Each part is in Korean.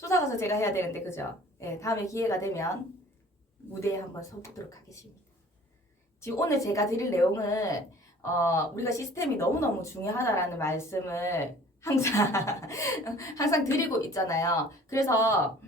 쏟아가서 제가 해야 되는데 그죠? 예, 다음에 기회가 되면 무대에 한번 서보도록 하겠습니다. 지금 오늘 제가 드릴 내용은 우리가 시스템이 너무너무 중요하다라는 말씀을 항상 항상 드리고 있잖아요. 그래서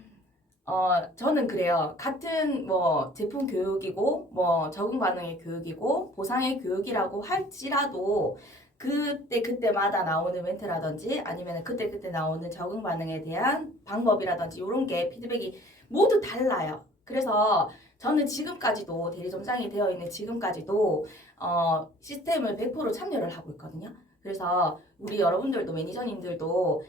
저는 그래요. 같은 뭐 제품 교육이고 뭐 적응 반응의 교육이고 보상의 교육이라고 할지라도 그때마다 나오는 멘트라든지 아니면 그때 나오는 적응 반응에 대한 방법이라든지 이런 게 피드백이 모두 달라요. 그래서 저는 지금까지도 대리점장이 되어 있는 지금까지도 시스템을 100% 참여를 하고 있거든요. 그래서 우리 여러분들도 매니저님들도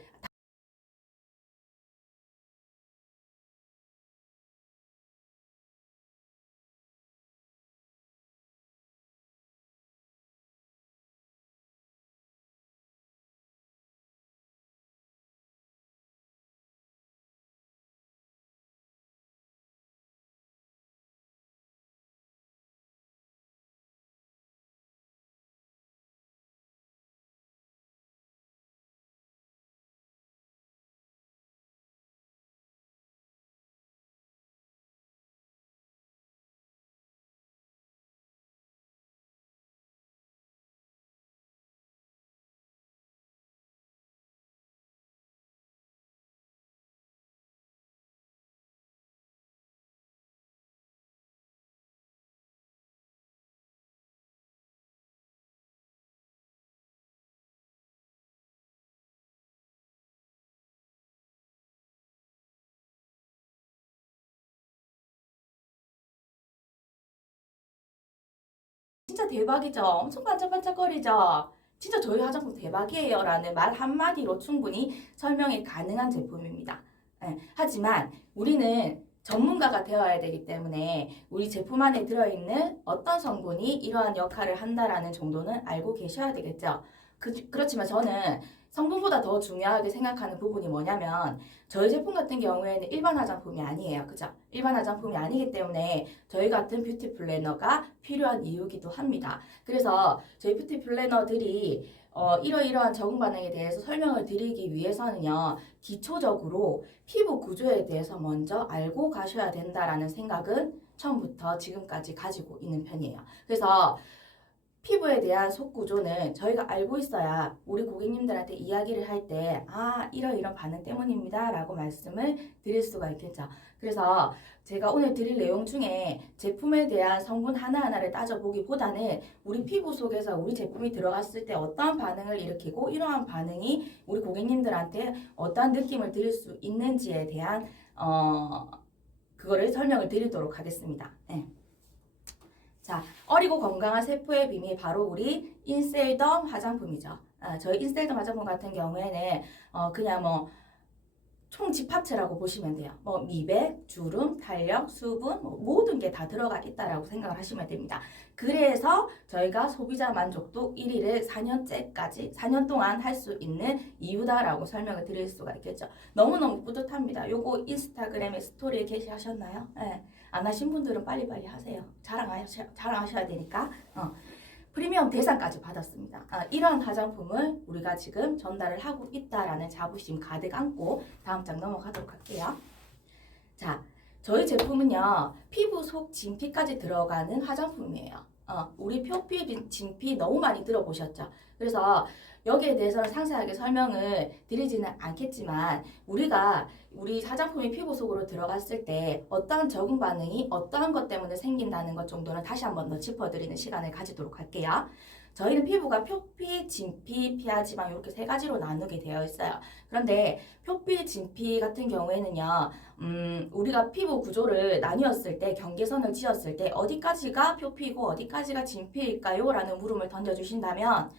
진짜 대박이죠. 엄청 반짝반짝거리죠. 진짜 저희 화장품 대박이에요. 라는 말 한마디로 충분히 설명이 가능한 제품입니다. 예, 하지만 우리는 전문가가 되어야 되기 때문에 우리 제품 안에 들어있는 어떤 성분이 이러한 역할을 한다라는 정도는 알고 계셔야 되겠죠. 그렇지만 저는 성분보다 더 중요하게 생각하는 부분이 뭐냐면 저희 제품 같은 경우에는 일반 화장품이 아니에요. 그죠? 일반 화장품이 아니기 때문에 저희 같은 뷰티 플래너가 필요한 이유기도 합니다. 그래서 저희 뷰티 플래너들이 이러이러한 적응 반응에 대해서 설명을 드리기 위해서는요, 기초적으로 피부 구조에 대해서 먼저 알고 가셔야 된다라는 생각은 처음부터 지금까지 가지고 있는 편이에요. 그래서 피부에 대한 속구조는 저희가 알고 있어야 우리 고객님들한테 이야기를 할 때, 이런 반응 때문입니다. 라고 말씀을 드릴 수가 있겠죠. 그래서 제가 오늘 드릴 내용 중에 제품에 대한 성분 하나하나를 따져보기보다는 우리 피부 속에서 우리 제품이 들어갔을 때 어떠한 반응을 일으키고 이러한 반응이 우리 고객님들한테 어떠한 느낌을 드릴 수 있는지에 대한, 그거를 설명을 드리도록 하겠습니다. 네. 자, 어리고 건강한 세포의 비밀 바로 우리 인셀덤 화장품이죠. 저희 인셀덤 화장품 같은 경우에는 그냥 뭐 총집합체라고 보시면 돼요. 뭐 미백, 주름, 탄력, 수분 모든 게 다 들어가 있다라고 생각을 하시면 됩니다. 그래서 저희가 소비자 만족도 1위를 4년 동안 할 수 있는 이유다라고 설명을 드릴 수가 있겠죠. 너무너무 뿌듯합니다. 요거 인스타그램에 스토리에 게시하셨나요? 네. 안 하신 분들은 빨리빨리 하세요. 자랑하셔야 되니까. 프리미엄 대상까지 받았습니다. 이러한 화장품을 우리가 지금 전달을 하고 있다라는 자부심 가득 안고 다음 장 넘어가도록 할게요. 자, 저희 제품은요, 피부 속 진피까지 들어가는 화장품이에요. 우리 표피, 진피 너무 많이 들어보셨죠? 그래서 여기에 대해서는 상세하게 설명을 드리지는 않겠지만 우리 화장품이 피부 속으로 들어갔을 때 어떠한 적응 반응이 어떠한 것 때문에 생긴다는 것 정도는 다시 한번 더 짚어드리는 시간을 가지도록 할게요. 저희는 피부가 표피, 진피, 피하지방 이렇게 세 가지로 나누게 되어 있어요. 그런데 표피, 진피 같은 경우에는요, 우리가 피부 구조를 나뉘었을 때, 경계선을 지었을 때 어디까지가 표피고 어디까지가 진피일까요? 라는 물음을 던져주신다면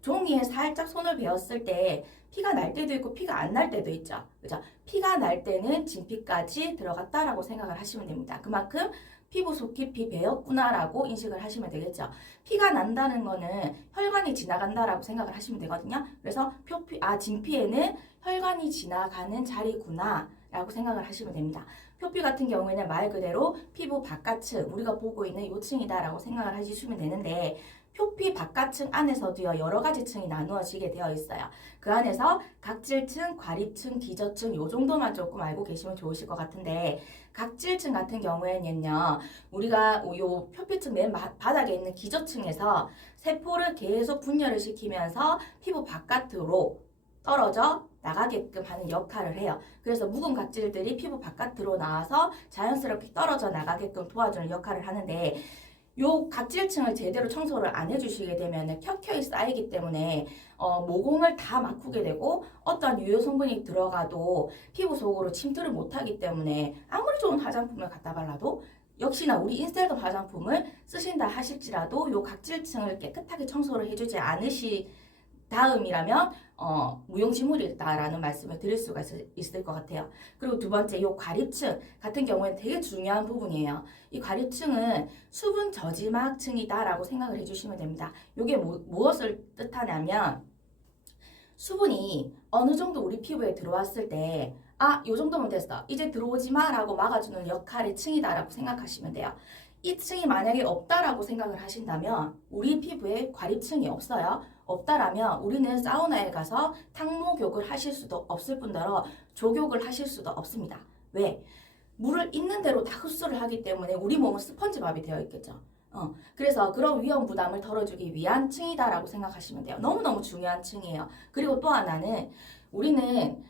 종이에 살짝 손을 베었을 때 피가 날 때도 있고 피가 안 날 때도 있죠. 그죠? 피가 날 때는 진피까지 들어갔다라고 생각을 하시면 됩니다. 그만큼 피부 속 깊이 배었구나라고 인식을 하시면 되겠죠. 피가 난다는 거는 혈관이 지나간다라고 생각을 하시면 되거든요. 그래서 진피에는 혈관이 지나가는 자리구나 라고 생각을 하시면 됩니다. 표피 같은 경우에는 말 그대로 피부 바깥층, 우리가 보고 있는 요층이다 라고 생각을 하시면 되는데 표피 바깥층 안에서도요 여러 가지 층이 나누어지게 되어 있어요. 그 안에서 각질층, 과립층, 기저층 요 정도만 조금 알고 계시면 좋으실 것 같은데 각질층 같은 경우에는요 우리가 요 표피층 맨 바닥에 있는 기저층에서 세포를 계속 분열을 시키면서 피부 바깥으로 떨어져 나가게끔 하는 역할을 해요. 그래서 묵은 각질들이 피부 바깥으로 나와서 자연스럽게 떨어져 나가게끔 도와주는 역할을 하는데 요 각질층을 제대로 청소를 안 해주시게 되면 켜켜이 쌓이기 때문에 모공을 다 막히게 되고 어떠한 유효 성분이 들어가도 피부 속으로 침투를 못하기 때문에 아무리 좋은 화장품을 갖다 발라도 역시나 우리 인셀덤 화장품을 쓰신다 하실지라도 요 각질층을 깨끗하게 청소를 해주지 않으시 다음이라면 무용지물이다라는 말씀을 드릴 수가 있을 것 같아요. 그리고 두 번째, 이 과립층 같은 경우에는 되게 중요한 부분이에요. 이 과립층은 수분 저지막층이다라고 생각을 해주시면 됩니다. 이게 무엇을 뜻하냐면 수분이 어느 정도 우리 피부에 들어왔을 때 요 정도면 됐어. 이제 들어오지 마라고 막아주는 역할의 층이다라고 생각하시면 돼요. 이 층이 만약에 없다라고 생각을 하신다면 우리 피부에 과립층이 없어요. 없다라면 우리는 사우나에 가서 탕목욕을 하실 수도 없을 뿐더러 족욕을 하실 수도 없습니다. 왜? 물을 있는 대로 다 흡수를 하기 때문에 우리 몸은 스펀지밥이 되어 있겠죠. 그래서 그런 위험 부담을 덜어주기 위한 층이다라고 생각하시면 돼요. 너무너무 중요한 층이에요. 그리고 또 하나는 우리는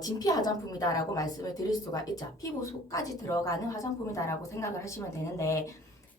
진피 화장품이다라고 말씀을 드릴 수가 있죠. 피부 속까지 들어가는 화장품이다라고 생각을 하시면 되는데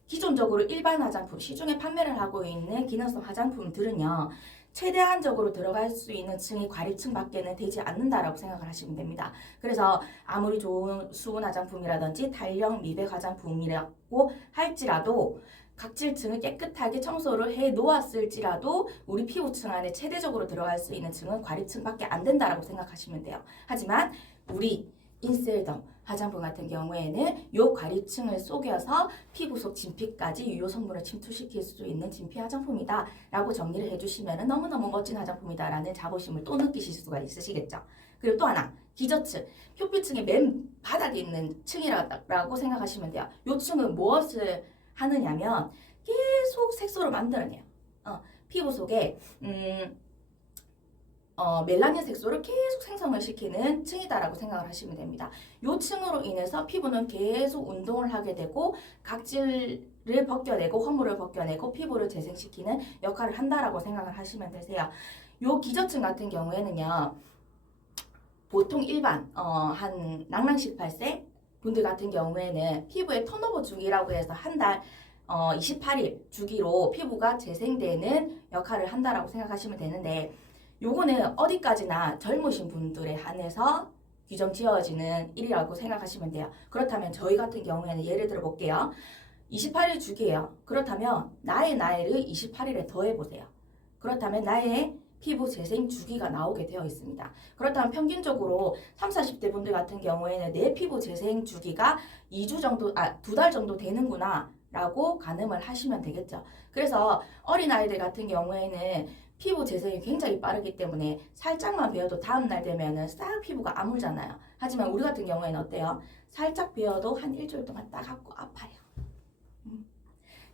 기존적으로 일반 화장품, 시중에 판매를 하고 있는 기능성 화장품들은요. 최대한적으로 들어갈 수 있는 층이 과립층밖에는 되지 않는다라고 생각을 하시면 됩니다. 그래서 아무리 좋은 수분 화장품이라든지 탄력 미백 화장품이라고 할지라도 각질층을 깨끗하게 청소를 해 놓았을지라도 우리 피부층 안에 최대적으로 들어갈 수 있는 층은 과립층밖에 안 된다라고 생각하시면 돼요. 하지만 우리 인셀덤 화장품 같은 경우에는 요 과립층을 속여서 피부 속 진피까지 유효 성분을 침투시킬 수 있는 진피 화장품이다 라고 정리를 해주시면 너무너무 멋진 화장품이다 라는 자부심을 또 느끼실 수가 있으시겠죠. 그리고 또 하나 기저층, 표피층의 맨 바닥에 있는 층이라고 생각하시면 돼요. 요 층은 무엇을 하느냐면 계속 색소를 만들어내요. 피부 속에 멜라닌 색소를 계속 생성을 시키는 층이다라고 생각을 하시면 됩니다. 이 층으로 인해서 피부는 계속 운동을 하게 되고 각질을 벗겨내고 허물을 벗겨내고 피부를 재생시키는 역할을 한다라고 생각을 하시면 되세요. 이 기저층 같은 경우에는요. 보통 일반 한 낭랑 18세 분들 같은 경우에는 피부의 턴오버 주기라고 해서 한 달 28일 주기로 피부가 재생되는 역할을 한다라고 생각하시면 되는데 요거는 어디까지나 젊으신 분들에 한해서 규정 지어지는 일이라고 생각하시면 돼요. 그렇다면 저희 같은 경우에는 예를 들어 볼게요. 28일 주기예요. 그렇다면 나의 나이를 28일에 더해보세요. 그렇다면 나의 피부 재생 주기가 나오게 되어 있습니다. 그렇다면 평균적으로 30, 40대 분들 같은 경우에는 내 피부 재생 주기가 2주 정도, 2달 정도 되는구나 라고 가늠을 하시면 되겠죠. 그래서 어린아이들 같은 경우에는 피부 재생이 굉장히 빠르기 때문에 살짝만 베어도 다음날 되면은 싹 피부가 아물잖아요. 하지만 우리 같은 경우에는 어때요? 살짝 베어도 한 일주일 동안 따갑고 아파요.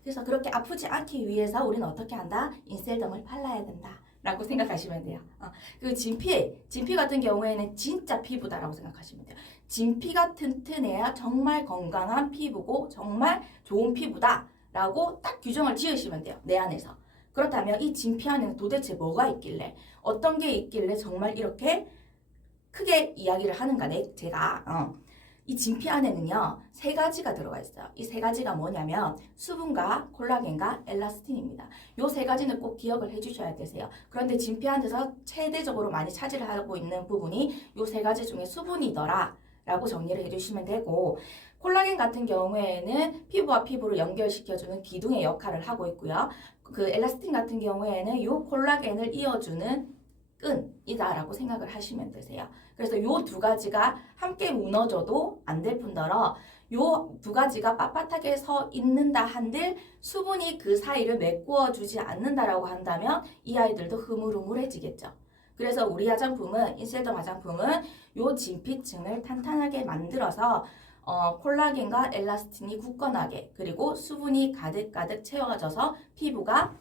그래서 그렇게 아프지 않기 위해서 우리는 어떻게 한다? 인셀덤을 발라야 된다. 라고 생각하시면 돼요. 그리고 진피 같은 경우에는 진짜 피부다라고 생각하시면 돼요. 진피가 튼튼해야 정말 건강한 피부고 정말 좋은 피부다 라고 딱 규정을 지으시면 돼요. 내 안에서. 그렇다면 이 진피 안에는 도대체 뭐가 있길래 어떤 게 있길래 정말 이렇게 크게 이야기를 하는가 제가 이 진피 안에는요 3가지가 들어가 있어요. 이 3가지가 뭐냐면 수분과 콜라겐과 엘라스틴입니다. 이 3가지는 꼭 기억을 해주셔야 되세요. 그런데 진피 안에서 최대적으로 많이 차지를 하고 있는 부분이 이 3가지 중에 수분이더라 라고 정리를 해주시면 되고 콜라겐 같은 경우에는 피부와 피부를 연결시켜주는 기둥의 역할을 하고 있고요. 그 엘라스틴 같은 경우에는 이 콜라겐을 이어주는 끈이다라고 생각을 하시면 되세요. 그래서 이 2가지가 함께 무너져도 안 될 뿐더러 이 2가지가 빳빳하게 서 있는다 한들 수분이 그 사이를 메꾸어 주지 않는다라고 한다면 이 아이들도 흐물흐물해지겠죠. 그래서 우리 화장품은 인셀덤 화장품은 이 진피층을 탄탄하게 만들어서 콜라겐과 엘라스틴이 굳건하게 그리고 수분이 가득가득 채워져서 피부가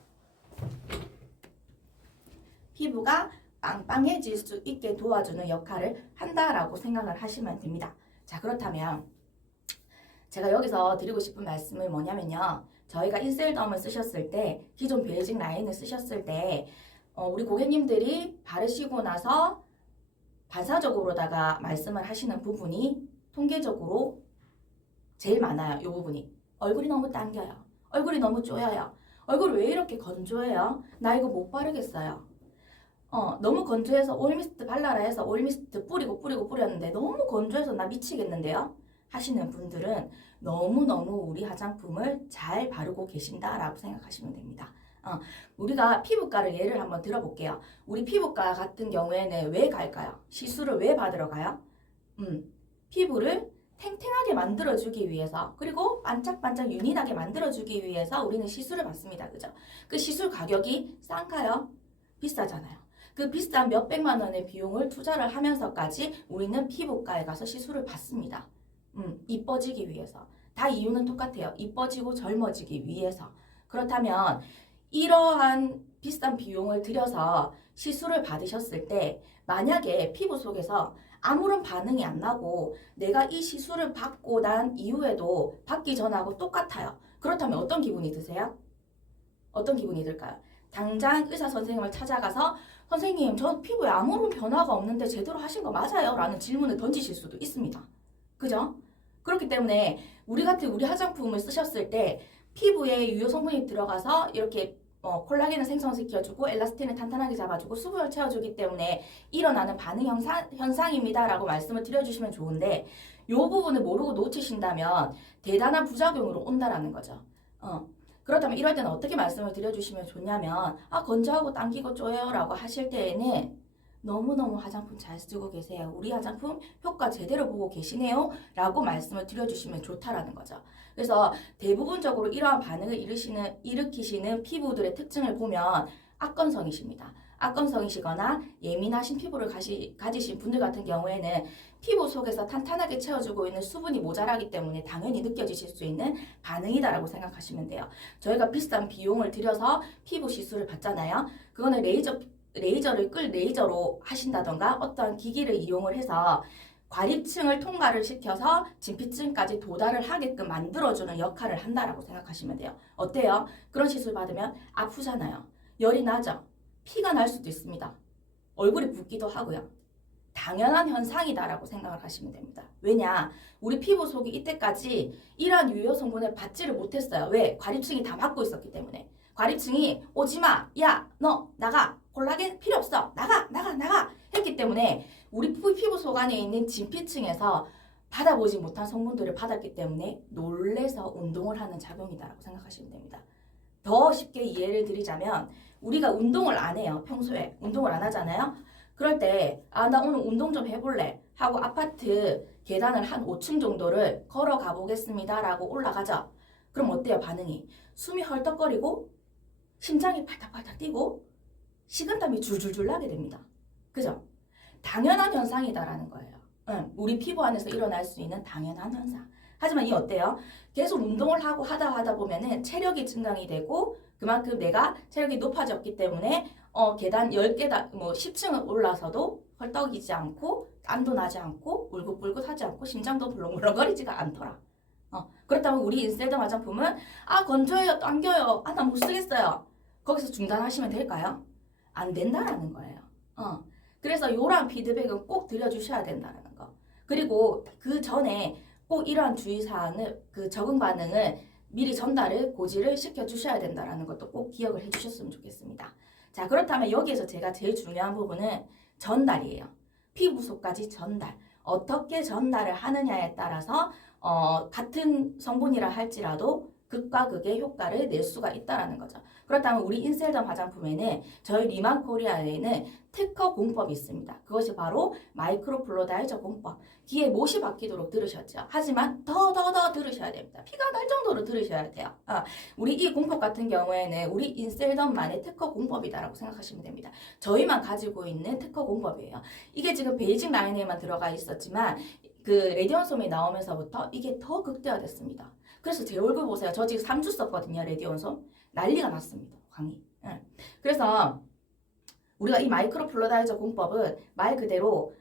피부가 빵빵해질 수 있게 도와주는 역할을 한다라고 생각을 하시면 됩니다. 자, 그렇다면 제가 여기서 드리고 싶은 말씀은 뭐냐면요. 저희가 인셀덤을 쓰셨을 때, 기존 베이징 라인을 쓰셨을 때 우리 고객님들이 바르시고 나서 반사적으로다가 말씀을 하시는 부분이 통계적으로 제일 많아요. 이 부분이. 얼굴이 너무 당겨요. 얼굴이 너무 쪼여요. 얼굴이 왜 이렇게 건조해요? 나 이거 못 바르겠어요. 너무 건조해서 오일미스트 발라라 해서 오일미스트 뿌렸는데 너무 건조해서 나 미치겠는데요? 하시는 분들은 너무너무 우리 화장품을 잘 바르고 계신다라고 생각하시면 됩니다. 우리가 피부과를 예를 한번 들어볼게요. 우리 피부과 같은 경우에는 왜 갈까요? 시술을 왜 받으러 가요? 피부를 탱탱하게 만들어주기 위해서, 그리고 반짝반짝 윤인하게 만들어주기 위해서 우리는 시술을 받습니다. 그죠? 그 시술 가격이 싼가요? 비싸잖아요. 그 비싼 몇백만 원의 비용을 투자를 하면서까지 우리는 피부과에 가서 시술을 받습니다. 이뻐지기 위해서. 다 이유는 똑같아요. 이뻐지고 젊어지기 위해서. 그렇다면 이러한 비싼 비용을 들여서 시술을 받으셨을 때 만약에 피부 속에서 아무런 반응이 안 나고 내가 이 시술을 받고 난 이후에도 받기 전하고 똑같아요. 그렇다면 어떤 기분이 드세요? 어떤 기분이 들까요? 당장 의사 선생님을 찾아가서 선생님, 저 피부에 아무런 변화가 없는데 제대로 하신 거 맞아요? 라는 질문을 던지실 수도 있습니다. 그죠? 그렇기 때문에 우리 화장품을 쓰셨을 때 피부에 유효 성분이 들어가서 이렇게 콜라겐을 생성시켜주고 엘라스틴을 탄탄하게 잡아주고 수분을 채워주기 때문에 일어나는 반응 현상입니다 라고 말씀을 드려주시면 좋은데 이 부분을 모르고 놓치신다면 대단한 부작용으로 온다라는 거죠. 그렇다면 이럴 때는 어떻게 말씀을 드려주시면 좋냐면 건조하고 당기고 쪼여요 라고 하실 때에는 너무너무 화장품 잘 쓰고 계세요. 우리 화장품 효과 제대로 보고 계시네요 라고 말씀을 드려주시면 좋다라는 거죠. 그래서 대부분적으로 이러한 반응을 일으키시는 피부들의 특징을 보면 악건성이십니다. 악건성이시거나 예민하신 피부를 가지신 분들 같은 경우에는 피부 속에서 탄탄하게 채워주고 있는 수분이 모자라기 때문에 당연히 느껴지실 수 있는 반응이다라고 생각하시면 돼요. 저희가 비싼 비용을 들여서 피부 시술을 받잖아요. 그거는 레이저를 레이저로 하신다던가 어떤 기기를 이용을 해서 과립층을 통과를 시켜서 진피층까지 도달을 하게끔 만들어주는 역할을 한다라고 생각하시면 돼요. 어때요? 그런 시술 받으면 아프잖아요. 열이 나죠? 피가 날 수도 있습니다. 얼굴이 붓기도 하고요. 당연한 현상이다라고 생각을 하시면 됩니다. 왜냐? 우리 피부 속이 이때까지 이러한 유효 성분을 받지를 못했어요. 왜? 과립층이 다 막고 있었기 때문에. 과립층이 오지마, 야, 너 나가, 콜라겐 필요 없어, 나가 했기 때문에 우리 피부 속 안에 있는 진피층에서 받아보지 못한 성분들을 받았기 때문에 놀래서 운동을 하는 작용이다라고 생각하시면 됩니다. 더 쉽게 이해를 드리자면 우리가 운동을 안 해요. 평소에 운동을 안 하잖아요. 그럴 때 나 오늘 운동 좀 해볼래 하고 아파트 계단을 한 5층 정도를 걸어가 보겠습니다 라고 올라가죠. 그럼 어때요? 반응이 숨이 헐떡거리고 심장이 팔딱팔딱 뛰고 식은땀이 줄줄줄 나게 됩니다. 그죠? 당연한 현상이다라는 거예요. 우리 피부 안에서 일어날 수 있는 당연한 현상. 하지만 이 어때요? 계속 운동을 하고 하다 보면은 체력이 증강이 되고 그만큼 내가 체력이 높아졌기 때문에 계단 10계단 10층을 올라서도 헐떡이지 않고 땀도 나지 않고 울긋불긋하지 않고 심장도 벌렁벌렁거리지가 않더라. 그렇다면 우리 인셀덤 화장품은 건조해요, 당겨요, 나 못 쓰겠어요. 거기서 중단하시면 될까요? 안 된다라는 거예요. 그래서 이러한 피드백은 꼭 들려주셔야 된다는 거. 그리고 그 전에 꼭 이러한 주의사항을 적응 반응을 미리 고지를 시켜주셔야 된다는 것도 꼭 기억을 해주셨으면 좋겠습니다. 자, 그렇다면 여기에서 제가 제일 중요한 부분은 전달이에요. 피부 속까지 전달. 어떻게 전달을 하느냐에 따라서 같은 성분이라 할지라도 극과 극의 효과를 낼 수가 있다는 거죠. 그렇다면 우리 인셀덤 화장품에는 저희 리만코리아에는 특허 공법이 있습니다. 그것이 바로 마이크로플로다이저 공법. 귀에 못이 박히도록 들으셨죠. 하지만 더 들으셔야 됩니다. 피가 날 정도로 들으셔야 돼요. 우리 이 공법 같은 경우에는 우리 인셀덤만의 특허 공법이다라고 생각하시면 됩니다. 저희만 가지고 있는 특허 공법이에요. 이게 지금 베이징 라인에만 들어가 있었지만 그 레디언솜이 나오면서부터 이게 더 극대화됐습니다. 그래서 제 얼굴 보세요. 저 지금 3주 썼거든요. 레디온솜. 난리가 났습니다. 광이. 응. 그래서 우리가 이 마이크로플루이다이저 공법은 말 그대로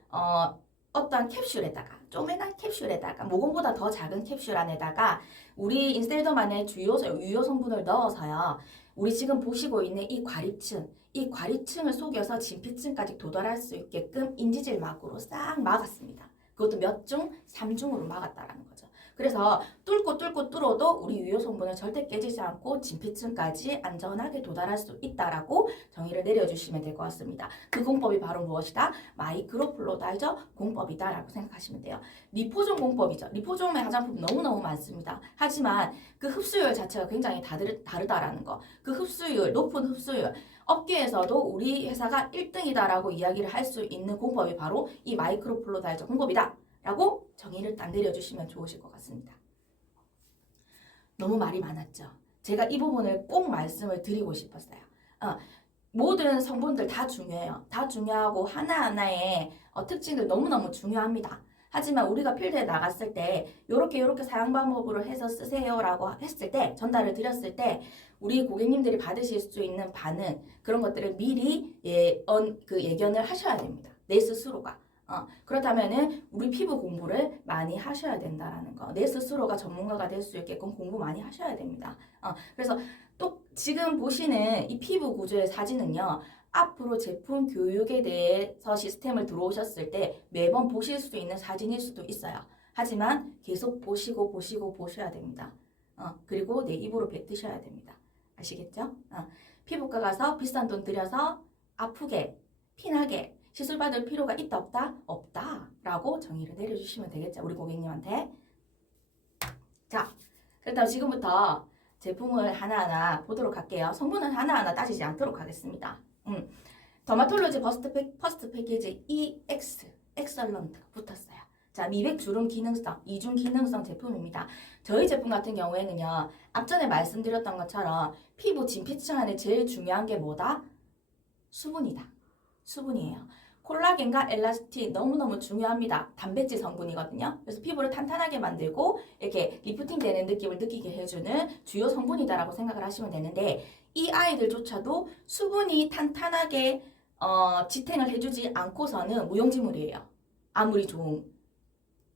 어떤 캡슐에다가 쪼매난 캡슐에다가 모공보다 더 작은 캡슐 안에다가 우리 인셀더만의 주요 유효 성분을 넣어서요. 우리 지금 보시고 있는 이 과립층을 속여서 진피층까지 도달할 수 있게끔 인지질 막으로 싹 막았습니다. 그것도 몇 중? 3중으로 막았다라는 거죠. 그래서 뚫고 뚫어도 우리 유효 성분을 절대 깨지지 않고 진피층까지 안전하게 도달할 수 있다라고 정의를 내려주시면 될 것 같습니다. 그 공법이 바로 무엇이다? 마이크로플루이다이저 공법이다라고 생각하시면 돼요. 리포존 공법이죠. 리포존의 화장품 너무너무 많습니다. 하지만 그 흡수율 자체가 굉장히 다르다라는 거. 그 흡수율, 높은 흡수율. 업계에서도 우리 회사가 1등이다라고 이야기를 할 수 있는 공법이 바로 이 마이크로플루이다이저 공법이다. 라고 정의를 딱 내려주시면 좋으실 것 같습니다. 너무 말이 많았죠. 제가 이 부분을 꼭 말씀을 드리고 싶었어요. 모든 성분들 다 중요해요. 다 중요하고 하나하나의 특징들 너무너무 중요합니다. 하지만 우리가 필드에 나갔을 때 요렇게 사용 방법으로 해서 쓰세요라고 했을 때 전달을 드렸을 때 우리 고객님들이 받으실 수 있는 반응 그런 것들을 미리 예견을 하셔야 됩니다. 내 스스로가. 그렇다면은 우리 피부 공부를 많이 하셔야 된다라는 거. 내 스스로가 전문가가 될 수 있게끔 공부 많이 하셔야 됩니다. 그래서 또 지금 보시는 이 피부 구조의 사진은요. 앞으로 제품 교육에 대해서 시스템을 들어오셨을 때 매번 보실 수 있는 사진일 수도 있어요. 하지만 계속 보셔야 됩니다. 그리고 내 입으로 뱉으셔야 됩니다. 아시겠죠? 피부과 가서 비싼 돈 들여서 아프게, 피나게 시술 받을 필요가 있다 없다? 없다 라고 정의를 내려주시면 되겠죠. 우리 고객님한테. 자, 그렇다면 지금부터 제품을 하나하나 보도록 할게요. 성분은 하나하나 따지지 않도록 하겠습니다. 더마톨로지 퍼스트 패키지 EX 엑설런트가 붙었어요. 자, 미백 주름 기능성, 이중 기능성 제품입니다. 저희 제품 같은 경우에는요. 앞전에 말씀드렸던 것처럼 피부 진피층 안에 제일 중요한 게 뭐다? 수분이다. 수분이에요. 콜라겐과 엘라스틴 너무너무 중요합니다. 단백질 성분이거든요. 그래서 피부를 탄탄하게 만들고 이렇게 리프팅 되는 느낌을 느끼게 해주는 주요 성분이다라고 생각을 하시면 되는데 이 아이들조차도 수분이 탄탄하게 지탱을 해주지 않고서는 무용지물이에요. 아무리 좋은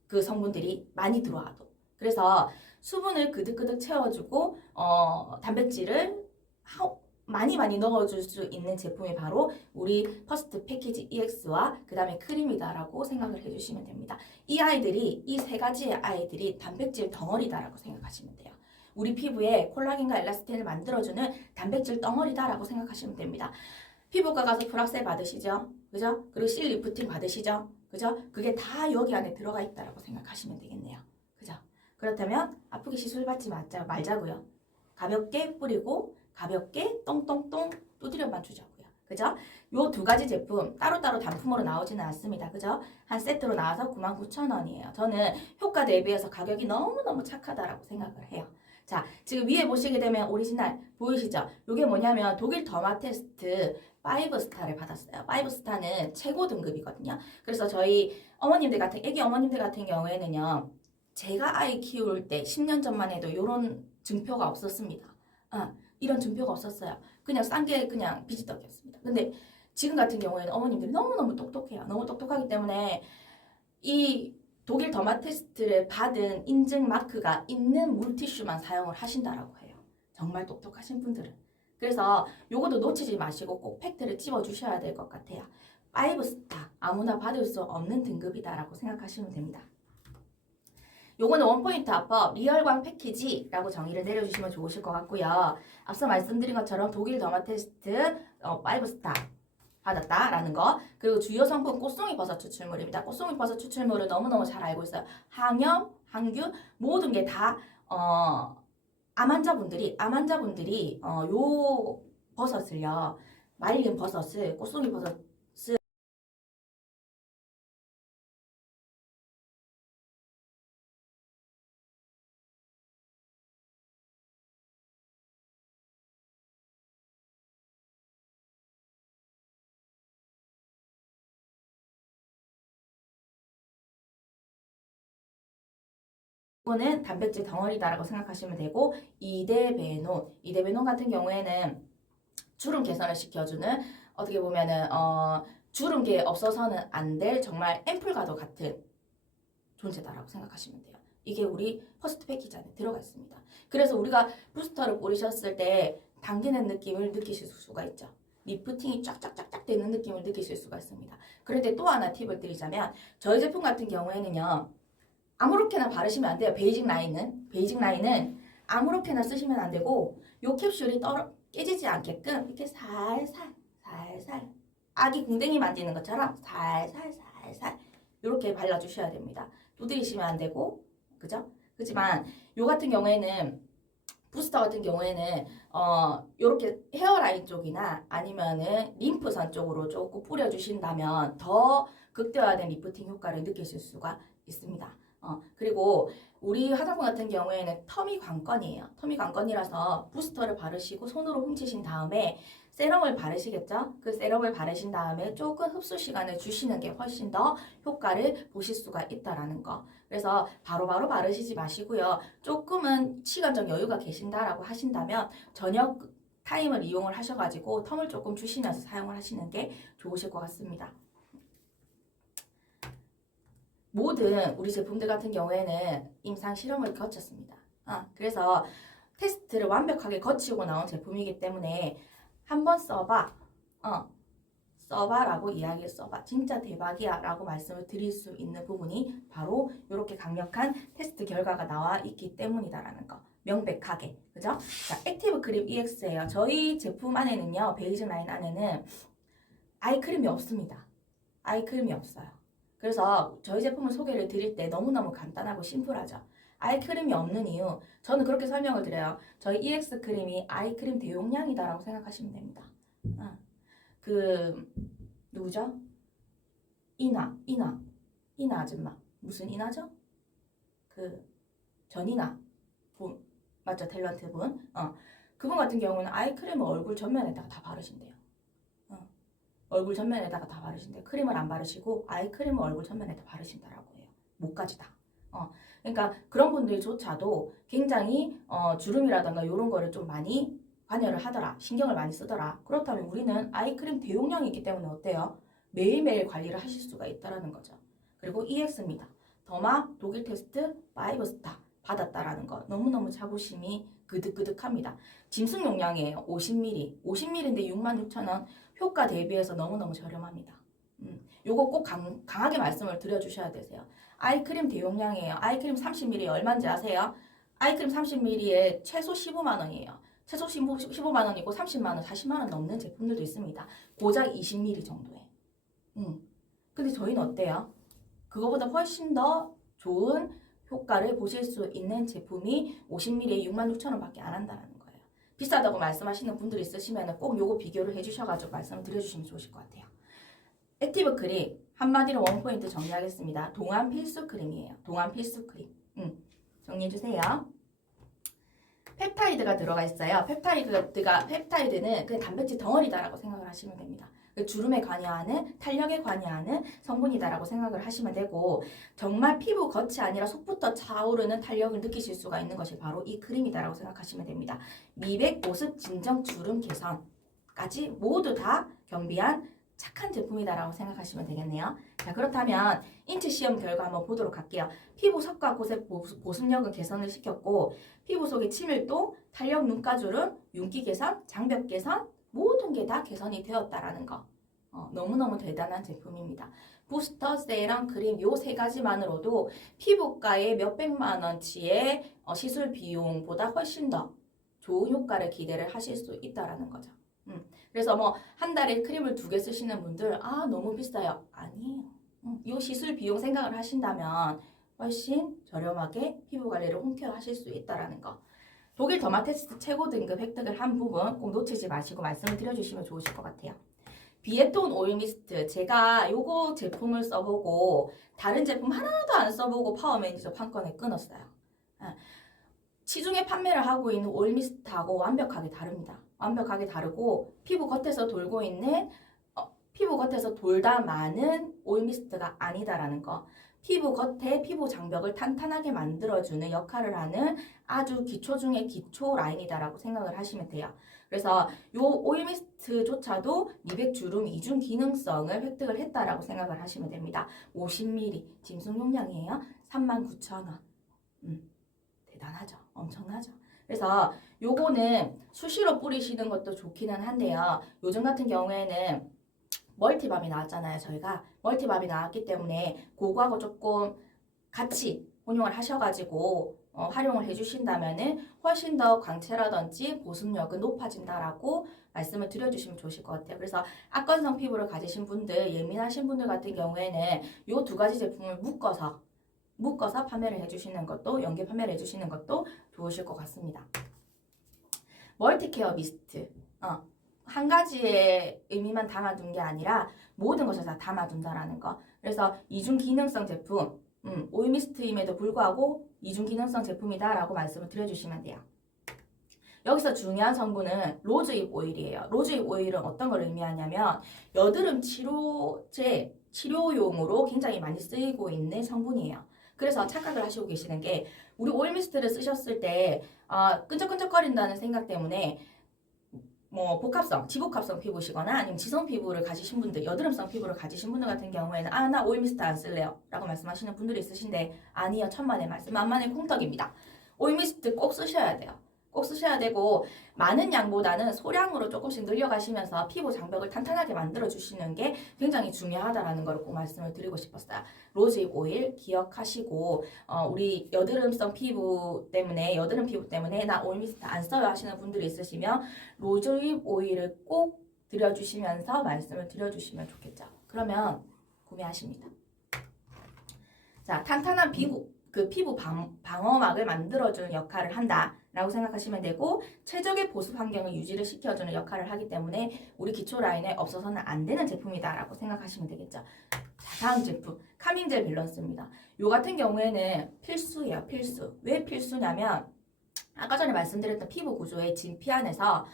그 성분들이 많이 들어와도. 그래서 수분을 그득그득 채워주고 단백질을 많이 넣어줄 수 있는 제품이 바로 우리 퍼스트 패키지 EX와 그 다음에 크림이다라고 생각을 해주시면 됩니다. 이 세 가지의 아이들이 단백질 덩어리다라고 생각하시면 돼요. 우리 피부에 콜라겐과 엘라스틴을 만들어주는 단백질 덩어리다라고 생각하시면 됩니다. 피부과 가서 프락셀 받으시죠? 그죠? 그리고 실 리프팅 받으시죠? 그죠? 그게 다 여기 안에 들어가 있다라고 생각하시면 되겠네요. 그죠? 그렇다면 아프게 시술 받지 말자고요. 가볍게 뿌리고 가볍게 똥똥똥 두드려만 주자고요. 그죠? 요 두 가지 제품 따로따로 단품으로 나오지는 않습니다. 그죠? 한 세트로 나와서 99,000원이에요. 저는 효과 대비해서 가격이 너무너무 착하다라고 생각을 해요. 자, 지금 위에 보시게 되면 오리지널 보이시죠? 요게 뭐냐면 독일 더마테스트 5스타를 받았어요. 5스타는 최고 등급이거든요. 그래서 저희 애기 어머님들 같은 경우에는요. 제가 아이 키울 때 10년 전만 해도 이런 증표가 없었습니다. 이런 증표가 없었어요. 그냥 싼 게 그냥 비지떡이었습니다. 근데 지금 같은 경우에는 어머님들이 너무너무 똑똑해요. 너무 똑똑하기 때문에 이 독일 더마테스트를 받은 인증 마크가 있는 물티슈만 사용을 하신다라고 해요. 정말 똑똑하신 분들은. 그래서 요것도 놓치지 마시고 꼭 팩트를 찝어주셔야 될 것 같아요. 5스타 아무나 받을 수 없는 등급이다라고 생각하시면 됩니다. 요거는 원포인트 합법 리얼광 패키지라고 정의를 내려주시면 좋으실 것 같고요. 앞서 말씀드린 것처럼 독일 더마테스트 5스타 받았다라는 거. 그리고 주요 성분 꽃송이 버섯 추출물입니다. 꽃송이 버섯 추출물을 너무너무 잘 알고 있어요. 항염, 항균 모든 게 다 암환자분들이 요 버섯을요. 말린 버섯을 꽃송이 버섯 이거는 단백질 덩어리다라고 생각하시면 되고 이데베논 같은 경우에는 주름 개선을 시켜주는 어떻게 보면은 주름기에 없어서는 안 될 정말 앰플과도 같은 존재다라고 생각하시면 돼요. 이게 우리 퍼스트 패키지 안에 들어가 있습니다. 그래서 우리가 부스터를 뿌리셨을 때 당기는 느낌을 느끼실 수가 있죠. 리프팅이 쫙쫙쫙쫙 되는 느낌을 느끼실 수가 있습니다. 그런데 또 하나 팁을 드리자면 저희 제품 같은 경우에는요. 아무렇게나 바르시면 안 돼요. 베이직 라인은 아무렇게나 쓰시면 안 되고 요 캡슐이 깨지지 않게끔 이렇게 살살 아기 궁뎅이 만지는 것처럼 살살 이렇게 발라주셔야 됩니다. 두드리시면 안 되고 그죠? 그렇지만 요 같은 경우에는 부스터 같은 경우에는 요렇게 헤어라인 쪽이나 아니면은 림프선 쪽으로 조금 뿌려주신다면 더 극대화된 리프팅 효과를 느끼실 수가 있습니다. 그리고 우리 화장품 같은 경우에는 텀이 관건이에요. 텀이 관건이라서 부스터를 바르시고 손으로 훔치신 다음에 세럼을 바르시겠죠? 그 세럼을 바르신 다음에 조금 흡수 시간을 주시는 게 훨씬 더 효과를 보실 수가 있다라는 거. 그래서 바로바로 바르시지 마시고요. 조금은 시간적 여유가 계신다라고 하신다면 저녁 타임을 이용을 하셔가지고 텀을 조금 주시면서 사용을 하시는 게 좋으실 것 같습니다. 모든 우리 제품들 같은 경우에는 임상 실험을 거쳤습니다. 그래서 테스트를 완벽하게 거치고 나온 제품이기 때문에 한번 써봐라고 이야기를 써봐. 진짜 대박이야 라고 말씀을 드릴 수 있는 부분이 바로 이렇게 강력한 테스트 결과가 나와 있기 때문이다라는 거. 명백하게. 그죠? 자, 액티브 크림 EX예요. 저희 제품 안에는요, 베이직 라인 안에는 아이크림이 없습니다. 아이크림이 없어요. 그래서 저희 제품을 소개를 드릴 때 너무너무 간단하고 심플하죠. 아이크림이 없는 이유, 저는 그렇게 설명을 드려요. 저희 EX 크림이 아이크림 대용량이다라고 생각하시면 됩니다. 누구죠? 이나 아줌마. 무슨 이나죠? 전이나 분. 맞죠? 탤런트 분. 그분 같은 경우는 아이크림을 얼굴 전면에다가 다 바르신대요. 얼굴 전면에다가 다 바르신대요. 크림을 안 바르시고 아이크림을 얼굴 전면에다 바르신다라고 해요. 목까지 다. 그러니까 그런 분들조차도 굉장히 주름이라던가 이런 거를 좀 많이 관여를 하더라. 신경을 많이 쓰더라. 그렇다면 우리는 아이크림 대용량이 있기 때문에 어때요? 매일매일 관리를 하실 수가 있다라는 거죠. 그리고 EX입니다. 더마 독일 테스트 5스타 받았다라는 거 너무너무 자부심이 그득그득합니다. 짐승 용량이에요. 50ml. 50ml인데 66,000원. 효과 대비해서 너무너무 저렴합니다. 요거 꼭 강하게 말씀을 드려주셔야 되세요. 아이크림 대용량이에요. 아이크림 30ml 얼마인지 아세요? 아이크림 30ml에 최소 15만 원이에요. 최소 15만 원이고 30만 원, 40만 원 넘는 제품들도 있습니다. 고작 20ml 정도에. 근데 저희는 어때요? 그거보다 훨씬 더 좋은 효과를 보실 수 있는 제품이 50ml에 66,000원밖에 안 한다는 거예요. 비싸다고 말씀하시는 분들이 있으시면 꼭 요거 비교를 해주셔가지고 말씀을 드려주시면 좋으실 것 같아요. 액티브 크림 한마디로 원포인트 정리하겠습니다. 동안 필수 크림이에요. 동안 필수 크림. 정리해주세요. 펩타이드가 들어가 있어요. 펩타이드는 그냥 단백질 덩어리다라고 생각을 하시면 됩니다. 주름에 관여하는, 탄력에 관여하는 성분이다라고 생각을 하시면 되고 정말 피부 겉이 아니라 속부터 차오르는 탄력을 느끼실 수가 있는 것이 바로 이 크림이다라고 생각하시면 됩니다. 미백, 보습, 진정, 주름 개선까지 모두 다 겸비한 착한 제품이다라고 생각하시면 되겠네요. 자, 그렇다면 인체 시험 결과 한번 보도록 할게요. 피부 석과 고색 보습력은 개선을 시켰고 피부 속의 치밀도, 탄력, 눈가주름, 윤기 개선, 장벽 개선 모든 게 다 개선이 되었다라는 거. 너무너무 대단한 제품입니다. 부스터, 세럼, 크림 요 세 가지만으로도 피부과에 몇백만 원치의 시술 비용보다 훨씬 더 좋은 효과를 기대를 하실 수 있다라는 거죠. 그래서 뭐 한 달에 크림을 2개 쓰시는 분들 너무 비싸요. 아니에요. 요 시술 비용 생각을 하신다면 훨씬 저렴하게 피부 관리를 홈케어 하실 수 있다라는 거. 독일 더마테스트 최고 등급 획득을 한 부분 꼭 놓치지 마시고 말씀을 드려주시면 좋으실 것 같아요. 비에톤 오일 미스트 제가 요거 제품을 써보고 다른 제품 하나도 안 써보고 파워 매니저 판권에 끊었어요. 시중에 판매를 하고 있는 오일 미스트하고 완벽하게 다릅니다. 완벽하게 다르고 피부 겉에서 돌고 있는 피부 겉에서 돌다 많은 오일 미스트가 아니다라는 거. 피부 겉에 피부 장벽을 탄탄하게 만들어주는 역할을 하는 아주 기초 중에 기초 라인이다라고 생각을 하시면 돼요. 그래서 요 오일 미스트조차도 미백 주름 이중 기능성을 획득을 했다라고 생각을 하시면 됩니다. 50ml 짐승 용량이에요. 39,000원. 대단하죠. 엄청나죠. 그래서 요거는 수시로 뿌리시는 것도 좋기는 한데요. 요즘 같은 경우에는 멀티밤이 나왔잖아요. 저희가 멀티밤이 나왔기 때문에 그거하고 조금 같이 혼용을 하셔가지고 활용을 해주신다면은 훨씬 더 광채라든지 보습력은 높아진다라고 말씀을 드려주시면 좋으실 것 같아요. 그래서 악건성 피부를 가지신 분들, 예민하신 분들 같은 경우에는 요 두 가지 제품을 묶어서 판매를 해주시는 것도, 연계 판매를 해주시는 것도 좋으실 것 같습니다. 멀티케어 미스트. 한 가지의 의미만 담아둔 게 아니라 모든 것을 다 담아둔다라는 거. 그래서 이중 기능성 제품, 오일 미스트임에도 불구하고 이중 기능성 제품이다라고 말씀을 드려주시면 돼요. 여기서 중요한 성분은 로즈잎 오일이에요. 로즈잎 오일은 어떤 걸 의미하냐면 여드름 치료용으로 굉장히 많이 쓰이고 있는 성분이에요. 그래서 착각을 하시고 계시는 게 우리 오일 미스트를 쓰셨을 때 끈적끈적거린다는 생각 때문에 뭐 지복합성 피부시거나 아니면 지성 피부를 가지신 분들, 여드름성 피부를 가지신 분들 같은 경우에는 나 오일 미스트 안 쓸래요 라고 말씀하시는 분들이 있으신데 아니요, 천만의 말씀, 만만의 콩떡입니다. 오일 미스트 꼭 쓰셔야 돼요. 꼭 쓰셔야 되고 많은 양보다는 소량으로 조금씩 늘려가시면서 피부 장벽을 탄탄하게 만들어주시는 게 굉장히 중요하다라는 걸 꼭 말씀을 드리고 싶었어요. 로즈잎 오일 기억하시고 우리 여드름 피부 때문에 나 오일 미스트 안 써요 하시는 분들이 있으시면 로즈잎 오일을 꼭 드려주시면서 말씀을 드려주시면 좋겠죠. 그러면 구매하십니다. 자, 탄탄한 피부 방어막을 만들어주는 역할을 한다라고 생각하시면 되고 최적의 보습 환경을 유지를 시켜주는 역할을 하기 때문에 우리 기초 라인에 없어서는 안 되는 제품이다라고 생각하시면 되겠죠. 자, 다음 제품 카밍젤 밸런스입니다. 요 같은 경우에는 필수예요. 필수. 왜 필수냐면 아까 전에 말씀드렸던 피부 구조의 진피 안에서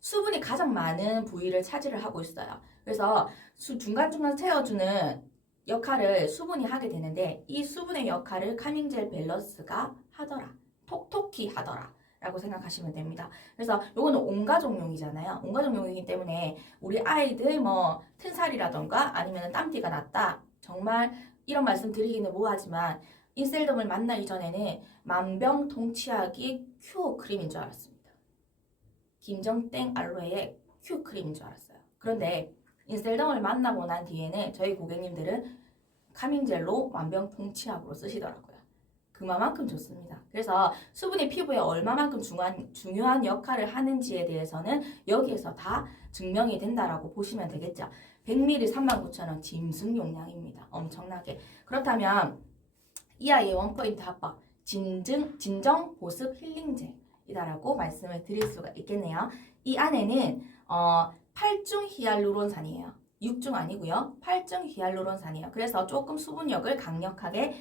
수분이 가장 많은 부위를 차지를 하고 있어요. 그래서 중간중간 채워주는 역할을 수분이 하게 되는데 이 수분의 역할을 카밍젤 밸런스가 하더라. 톡톡히 하더라. 라고 생각하시면 됩니다. 그래서 요거는 온가족용이잖아요. 온가족용이기 때문에 우리 아이들 뭐 튼살이라던가 아니면 땀띠가 났다. 정말 이런 말씀 드리기는 뭐하지만 인셀덤을 만나기 전에는 만병통치약이 큐어 크림인 줄 알았습니다. 김정땡 알로에의 큐 크림인 줄 알았어요. 그런데 인셀덤을 만나고 난 뒤에는 저희 고객님들은 카밍젤로 만병통치약으로 쓰시더라고요. 그만큼 좋습니다. 그래서 수분이 피부에 얼마만큼 중요한 역할을 하는지에 대해서는 여기에서 다 증명이 된다라고 보시면 되겠죠. 100ml 39,000원 짐승 용량입니다. 엄청나게. 그렇다면 이 아이의 원포인트 합법 진정 보습 힐링젤이다라고 말씀을 드릴 수가 있겠네요. 이 안에는 8중 히알루론산이에요. 6중 아니고요. 8중 히알루론산이에요. 그래서 조금 수분력을 강력하게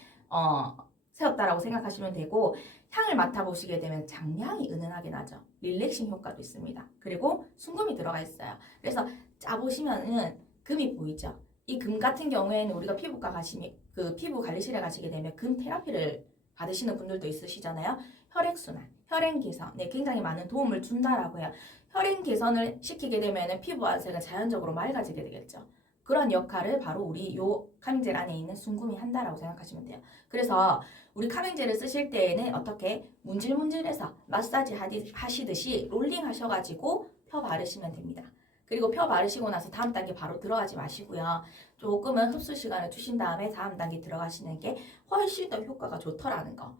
세웠다라고 생각하시면 되고 향을 맡아보시게 되면 장량이 은은하게 나죠. 릴렉싱 효과도 있습니다. 그리고 순금이 들어가 있어요. 그래서 짜보시면은 금이 보이죠. 이 금 같은 경우에는 우리가 피부 관리실에 가시게 되면 금 테라피를 받으시는 분들도 있으시잖아요. 혈액순환, 혈행 개선에 굉장히 많은 도움을 준다라고 해요. 혈행 개선을 시키게 되면 피부 안색은 자연적으로 맑아지게 되겠죠. 그런 역할을 바로 우리 요 카밍젤 안에 있는 순금이 한다라고 생각하시면 돼요. 그래서 우리 카밍젤을 쓰실 때에는 어떻게 문질문질해서 마사지 하시듯이 롤링 하셔가지고 펴 바르시면 됩니다. 그리고 펴 바르시고 나서 다음 단계 바로 들어가지 마시고요. 조금은 흡수 시간을 주신 다음에 다음 단계 들어가시는 게 훨씬 더 효과가 좋더라는 거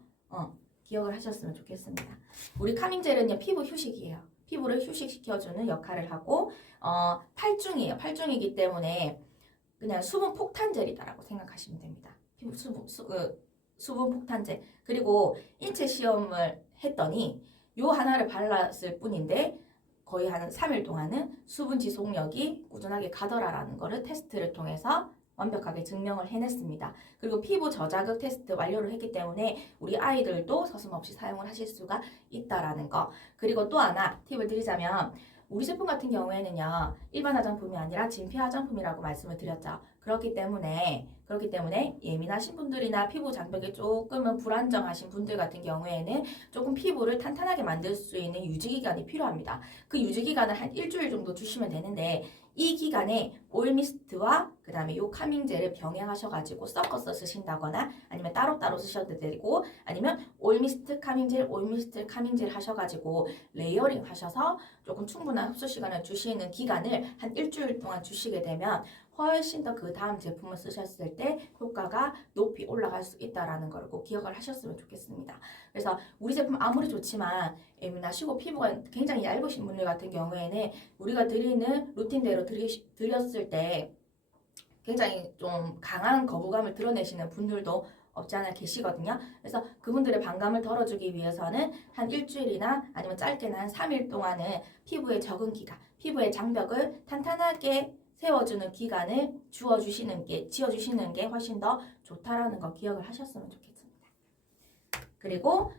기억을 하셨으면 좋겠습니다. 우리 카밍젤은요 피부 휴식이에요. 피부를 휴식시켜주는 역할을 하고 8중이에요. 8중이기 때문에 그냥 수분 폭탄젤이다라고 생각하시면 됩니다. 피부 수분 폭탄젤. 그리고 인체 시험을 했더니 요 하나를 발랐을 뿐인데 거의 한 3일 동안은 수분 지속력이 꾸준하게 가더라라는 거를 테스트를 통해서 완벽하게 증명을 해냈습니다. 그리고 피부 저자극 테스트 완료를 했기 때문에 우리 아이들도 서슴없이 사용을 하실 수가 있다라는 거. 그리고 또 하나 팁을 드리자면 우리 제품 같은 경우에는요 일반 화장품이 아니라 진피 화장품이라고 말씀을 드렸죠. 그렇기 때문에 예민하신 분들이나 피부 장벽이 조금은 불안정하신 분들 같은 경우에는 조금 피부를 탄탄하게 만들 수 있는 유지기간이 필요합니다. 그 유지기간을 한 일주일 정도 주시면 되는데 이 기간에 오일 미스트와 그 다음에 요 카밍젤을 병행하셔가지고 섞어서 쓰신다거나 아니면 따로따로 쓰셔도 되고 아니면 오일 미스트 카밍젤 하셔가지고 레이어링 하셔서 조금 충분한 흡수 시간을 주시는 기간을 한 일주일 동안 주시게 되면 훨씬 더 그 다음 제품을 쓰셨을 때 효과가 높이 올라갈 수 있다는 걸 꼭 기억을 하셨으면 좋겠습니다. 그래서 우리 제품 아무리 좋지만 예민하시고 피부가 굉장히 얇으신 분들 같은 경우에는 우리가 드리는 루틴대로 드렸을 때 굉장히 좀 강한 거부감을 드러내시는 분들도 없지 않아 계시거든요. 그래서 그분들의 반감을 덜어주기 위해서는 한 일주일이나 아니면 짧게는 한 3일 동안은 피부의 적응 기간, 피부의 장벽을 탄탄하게 세워주는 기간을 지어주시는 게 훨씬 더 좋다라는 거 기억을 하셨으면 좋겠습니다. 그리고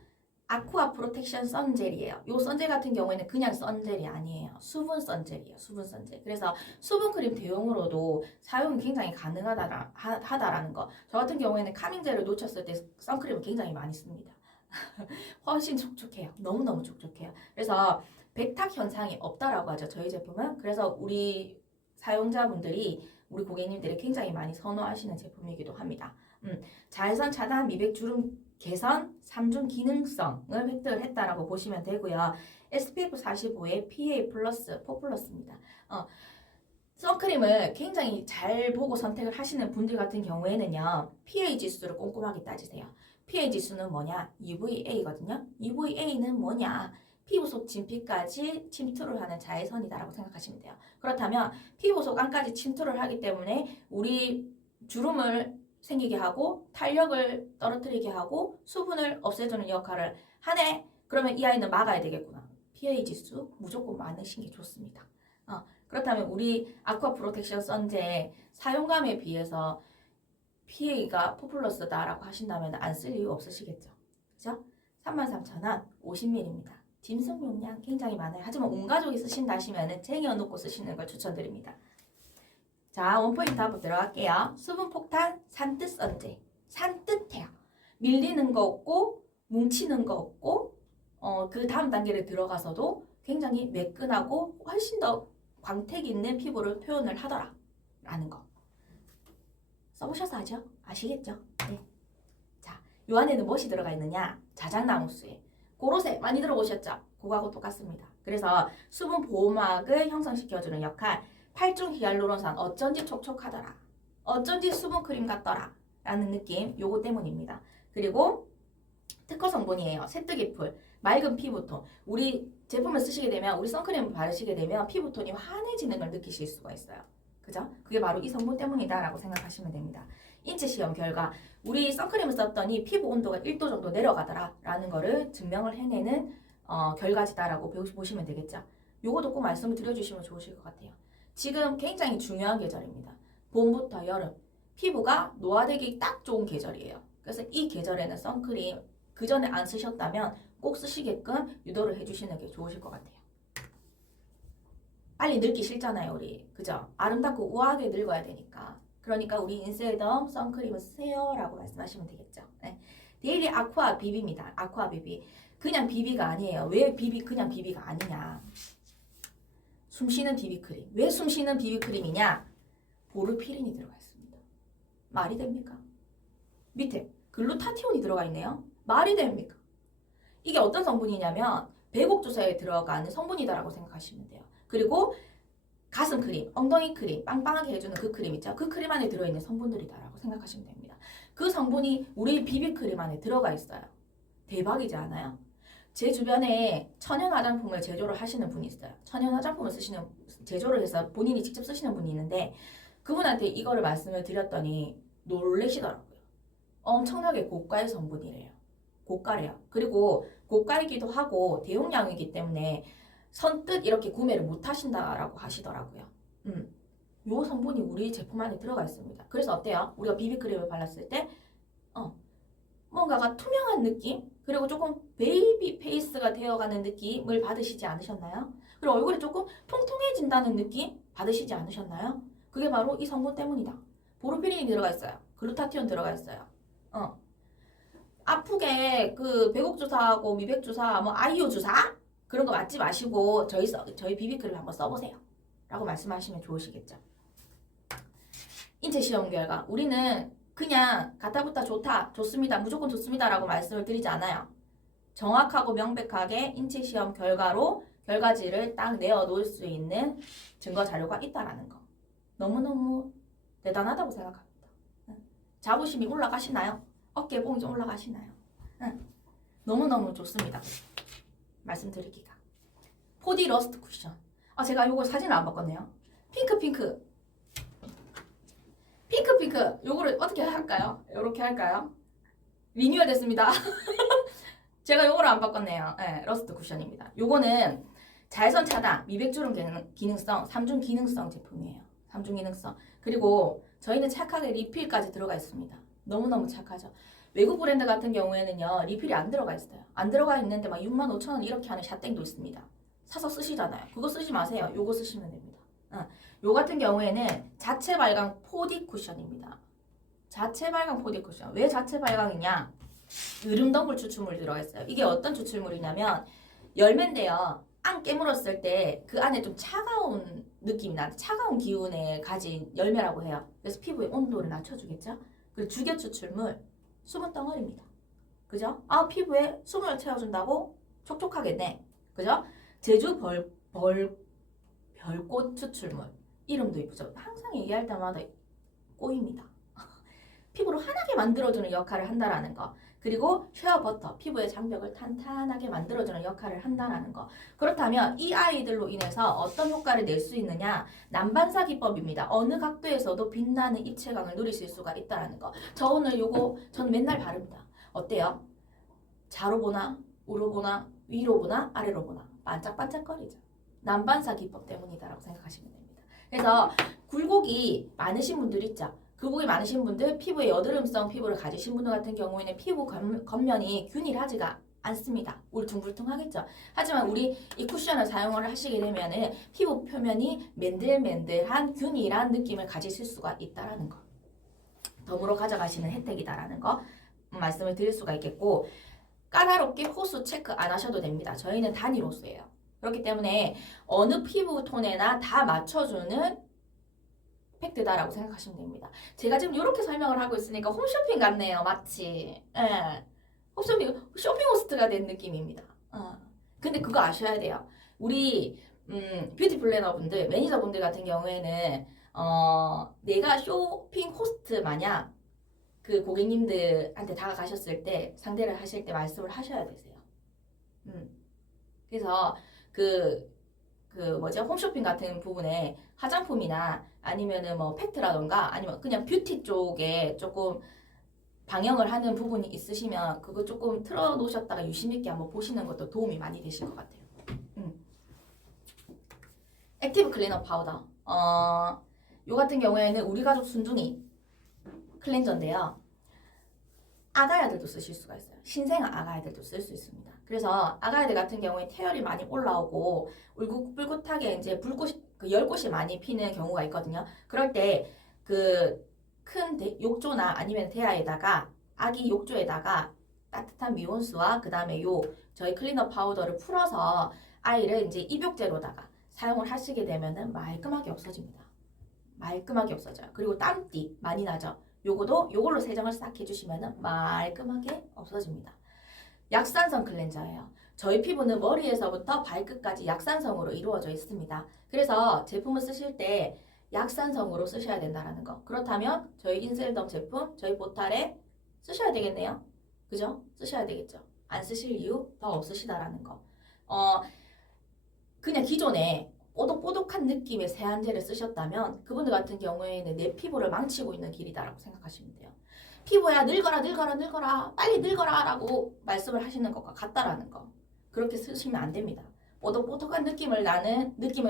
아쿠아 프로텍션 선젤이에요. 이 선젤 같은 경우에는 그냥 선젤이 아니에요. 수분 선젤이에요. 수분 선젤. 그래서 수분 크림 대용으로도 사용이 굉장히 가능하다라는 거. 저 같은 경우에는 카밍젤을 놓쳤을 때 선크림을 굉장히 많이 씁니다. 훨씬 촉촉해요. 너무너무 촉촉해요. 그래서 백탁 현상이 없다라고 하죠. 저희 제품은. 그래서 우리 사용자분들이 우리 고객님들이 굉장히 많이 선호하시는 제품이기도 합니다. 자외선 차단, 미백 주름 개선, 3중 기능성을 획득을 했다라고 보시면 되고요. SPF 45에 PA+, 4+입니다. 선크림을 굉장히 잘 보고 선택을 하시는 분들 같은 경우에는요. PA 지수를 꼼꼼하게 따지세요. PA 지수는 뭐냐? UVA거든요. UVA는 뭐냐? 피부 속 진피까지 침투를 하는 자외선이다라고 생각하시면 돼요. 그렇다면 피부 속 안까지 침투를 하기 때문에 우리 주름을 생기게 하고 탄력을 떨어뜨리게 하고 수분을 없애주는 역할을 하네. 그러면 이 아이는 막아야 되겠구나. PA 지수 무조건 많으신 게 좋습니다. 그렇다면 우리 아쿠아 프로텍션 선제 사용감에 비해서 PA가 4+다라고 하신다면 안 쓸 이유 없으시겠죠. 그죠? 33,000원 50ml입니다. 짐승 용량 굉장히 많아요. 하지만 온 가족이 쓰신다 하시면 쟁여놓고 쓰시는 걸 추천드립니다. 자, 원포인트 한번 들어갈게요. 수분 폭탄 산뜻 선제. 산뜻해요. 밀리는 거 없고 뭉치는 거 없고 그 다음 단계를 들어가서도 굉장히 매끈하고 훨씬 더 광택 있는 피부를 표현을 하더라 라는 거. 써보셔서 아죠? 아시겠죠? 네. 자, 요 안에는 무엇이 들어가 있느냐? 자작나무수에. 고로세 많이 들어보셨죠? 그거하고 똑같습니다. 그래서 수분 보호막을 형성시켜주는 역할. 8중 히알루론산 어쩐지 촉촉하더라. 어쩐지 수분 크림 같더라. 라는 느낌 요거 때문입니다. 그리고 특허 성분이에요. 새뜨기풀, 맑은 피부톤. 우리 제품을 쓰시게 되면 우리 선크림을 바르시게 되면 피부톤이 환해지는 걸 느끼실 수가 있어요. 그죠? 그게 바로 이 성분 때문이다 라고 생각하시면 됩니다. 인체 시험 결과 우리 선크림을 썼더니 피부 온도가 1도 정도 내려가더라 라는 거를 증명을 해내는 결과지다라고 보시면 되겠죠. 요것도 꼭 말씀을 드려주시면 좋으실 것 같아요. 지금 굉장히 중요한 계절입니다. 봄부터 여름 피부가 노화되기 딱 좋은 계절이에요. 그래서 이 계절에는 선크림 그 전에 안 쓰셨다면 꼭 쓰시게끔 유도를 해주시는 게 좋으실 것 같아요. 빨리 늙기 싫잖아요, 우리. 그죠? 아름답고 우아하게 늙어야 되니까. 그러니까 우리 인셀덤 선크림을 쓰세요 라고 말씀하시면 되겠죠. 네. 데일리 아쿠아 비비입니다. 아쿠아 비비. 그냥 비비가 아니에요. 왜 그냥 비비가 아니냐. 숨쉬는 비비크림. 왜 숨쉬는 비비크림이냐? 보르피린이 들어가 있습니다. 말이 됩니까? 밑에 글루타티온이 들어가 있네요. 말이 됩니까? 이게 어떤 성분이냐면 배곡주사에 들어가는 성분이다라고 생각하시면 돼요. 그리고 가슴 크림, 엉덩이 크림, 빵빵하게 해주는 그 크림 있죠? 그 크림 안에 들어있는 성분들이다라고 생각하시면 됩니다. 그 성분이 우리 비비크림 안에 들어가 있어요. 대박이지 않아요? 제 주변에 천연 화장품을 제조를 하시는 분이 있어요. 천연 화장품을 제조를 해서 본인이 직접 쓰시는 분이 있는데 그분한테 이거를 말씀을 드렸더니 놀라시더라고요. 엄청나게 고가의 성분이래요. 고가래요. 그리고 고가이기도 하고 대용량이기 때문에 선뜻 이렇게 구매를 못 하신다라고 하시더라고요. 요 성분이 우리 제품 안에 들어가 있습니다. 그래서 어때요? 우리가 비비크림을 발랐을 때 뭔가가 투명한 느낌? 그리고 조금 베이비 페이스가 되어가는 느낌을 받으시지 않으셨나요? 그리고 얼굴이 조금 통통해진다는 느낌 받으시지 않으셨나요? 그게 바로 이 성분 때문이다. 보르피린이 들어가 있어요. 글루타티온 들어가 있어요. 아프게 그 배곡 주사하고 미백 주사, 뭐 아이오 주사 그런 거 맞지 마시고 저희 비비크림 한번 써보세요. 라고 말씀하시면 좋으시겠죠. 인체 시험 결과 우리는 그냥 가타부타 좋다, 좋습니다, 무조건 좋습니다라고 말씀을 드리지 않아요. 정확하고 명백하게 인체 시험 결과로 결과지를 딱 내어 놓을 수 있는 증거 자료가 있다라는 거. 너무너무 대단하다고 생각합니다. 자부심이 올라가시나요? 어깨봉이 좀 올라가시나요? 너무너무 좋습니다. 말씀드리기가. 4D 러스트 쿠션. 제가 요거 사진을 안 바꿨네요. 핑크. 요거를 어떻게 할까요? 요렇게 할까요? 리뉴얼 됐습니다. 제가 요거를 안 바꿨네요. 네, 러스트 쿠션입니다. 요거는 자외선 차단, 미백주름 기능성, 3중 기능성 제품이에요. 3중 기능성. 그리고 저희는 착하게 리필까지 들어가 있습니다. 너무너무 착하죠. 외국 브랜드 같은 경우에는요, 리필이 안 들어가 있어요. 안 들어가 있는데 막 65,000원 이렇게 하는 샷땡도 있습니다. 사서 쓰시잖아요. 그거 쓰지 마세요. 요거 쓰시면 됩니다. 요 같은 경우에는 자체 발광 4D 쿠션입니다. 자체 발광 4D 쿠션. 왜 자체 발광이냐? 으름덩굴 추출물이 들어가 있어요. 이게 어떤 추출물이냐면 열매인데요. 안 깨물었을 때 그 안에 좀 차가운 느낌이 나는 차가운 기운에 가진 열매라고 해요. 그래서 피부의 온도를 낮춰주겠죠. 그리고 주겨 추출물 수분 덩어리입니다. 그죠? 피부에 수분을 채워준다고 촉촉하겠네. 그죠? 제주 별꽃 추출물 이름도 이쁘죠. 항상 얘기할 때마다 꼬입니다. 피부를 환하게 만들어주는 역할을 한다라는 거. 그리고 쉐어버터, 피부의 장벽을 탄탄하게 만들어주는 역할을 한다라는 거. 그렇다면 이 아이들로 인해서 어떤 효과를 낼 수 있느냐? 난반사 기법입니다. 어느 각도에서도 빛나는 입체감을 누리실 수가 있다라는 거. 저는 맨날 바릅니다. 어때요? 좌로 보나, 우로 보나, 위로 보나, 아래로 보나 반짝반짝거리죠. 난반사 기법 때문이다라고 생각하시면 됩니다. 그래서 굴곡이 많으신 분들 있죠. 굴곡이 많으신 분들, 피부에 여드름성 피부를 가지신 분들 같은 경우에는 피부 겉면이 균일하지가 않습니다. 울퉁불퉁하겠죠. 하지만 우리 이 쿠션을 사용을 하시게 되면은 피부 표면이 맨들맨들한 균일한 느낌을 가지실 수가 있다라는 거. 덤으로 가져가시는 혜택이다라는 거 말씀을 드릴 수가 있겠고, 까다롭게 호수 체크 안 하셔도 됩니다. 저희는 단일 호수예요. 그렇기 때문에 어느 피부 톤에나 다 맞춰주는 팩트다라고 생각하시면 됩니다. 제가 지금 이렇게 설명을 하고 있으니까 홈쇼핑 같네요. 마치. 쇼핑 호스트가 된 느낌입니다. 근데 그거 아셔야 돼요. 우리 뷰티 플래너분들, 매니저분들 같은 경우에는 내가 쇼핑 호스트 마냥 그 고객님들한테 다가가셨을 때 상대를 하실 때 말씀을 하셔야 되세요. 그래서 홈쇼핑 같은 부분에 화장품이나 아니면은 뭐 팩트라던가 아니면 그냥 뷰티 쪽에 조금 방영을 하는 부분이 있으시면 그거 조금 틀어놓으셨다가 유심있게 한번 보시는 것도 도움이 많이 되실 것 같아요. 액티브 클리너 파우더. 요 같은 경우에는 우리 가족 순둥이 클렌저인데요. 아가야들도 쓰실 수가 있어요. 신생아 아가야들도 쓸 수 있습니다. 그래서 아가야들 같은 경우에 태열이 많이 올라오고 울긋불긋하게 이제 열꽃이 많이 피는 경우가 있거든요. 그럴 때 그 큰 욕조나 아니면 대야에다가 아기 욕조에다가 따뜻한 미온수와 그 다음에 저희 클리너 파우더를 풀어서 아이를 이제 입욕제로다가 사용을 하시게 되면은 말끔하게 없어집니다. 말끔하게 없어져요. 그리고 땀띠 많이 나죠. 요걸로 세정을 싹 해주시면은 말끔하게 없어집니다. 약산성 클렌저예요. 저희 피부는 머리에서부터 발끝까지 약산성으로 이루어져 있습니다. 그래서 제품을 쓰실 때 약산성으로 쓰셔야 된다는 거. 그렇다면 저희 인셀덤 제품, 저희 보탈에 쓰셔야 되겠네요. 그죠? 쓰셔야 되겠죠. 안 쓰실 이유 더 없으시다라는 거. 그냥 기존에 뽀독뽀독한 느낌의 세안제를 쓰셨다면 그분들 같은 경우에는 내 피부를 망치고 있는 길이다라고 생각하시면 돼요. 피부야 늙어라 빨리 늙어라 라고 말씀을 하시는 것과 같다라는 거. 그렇게 쓰시면 안 됩니다. 뽀독뽀독한 느낌을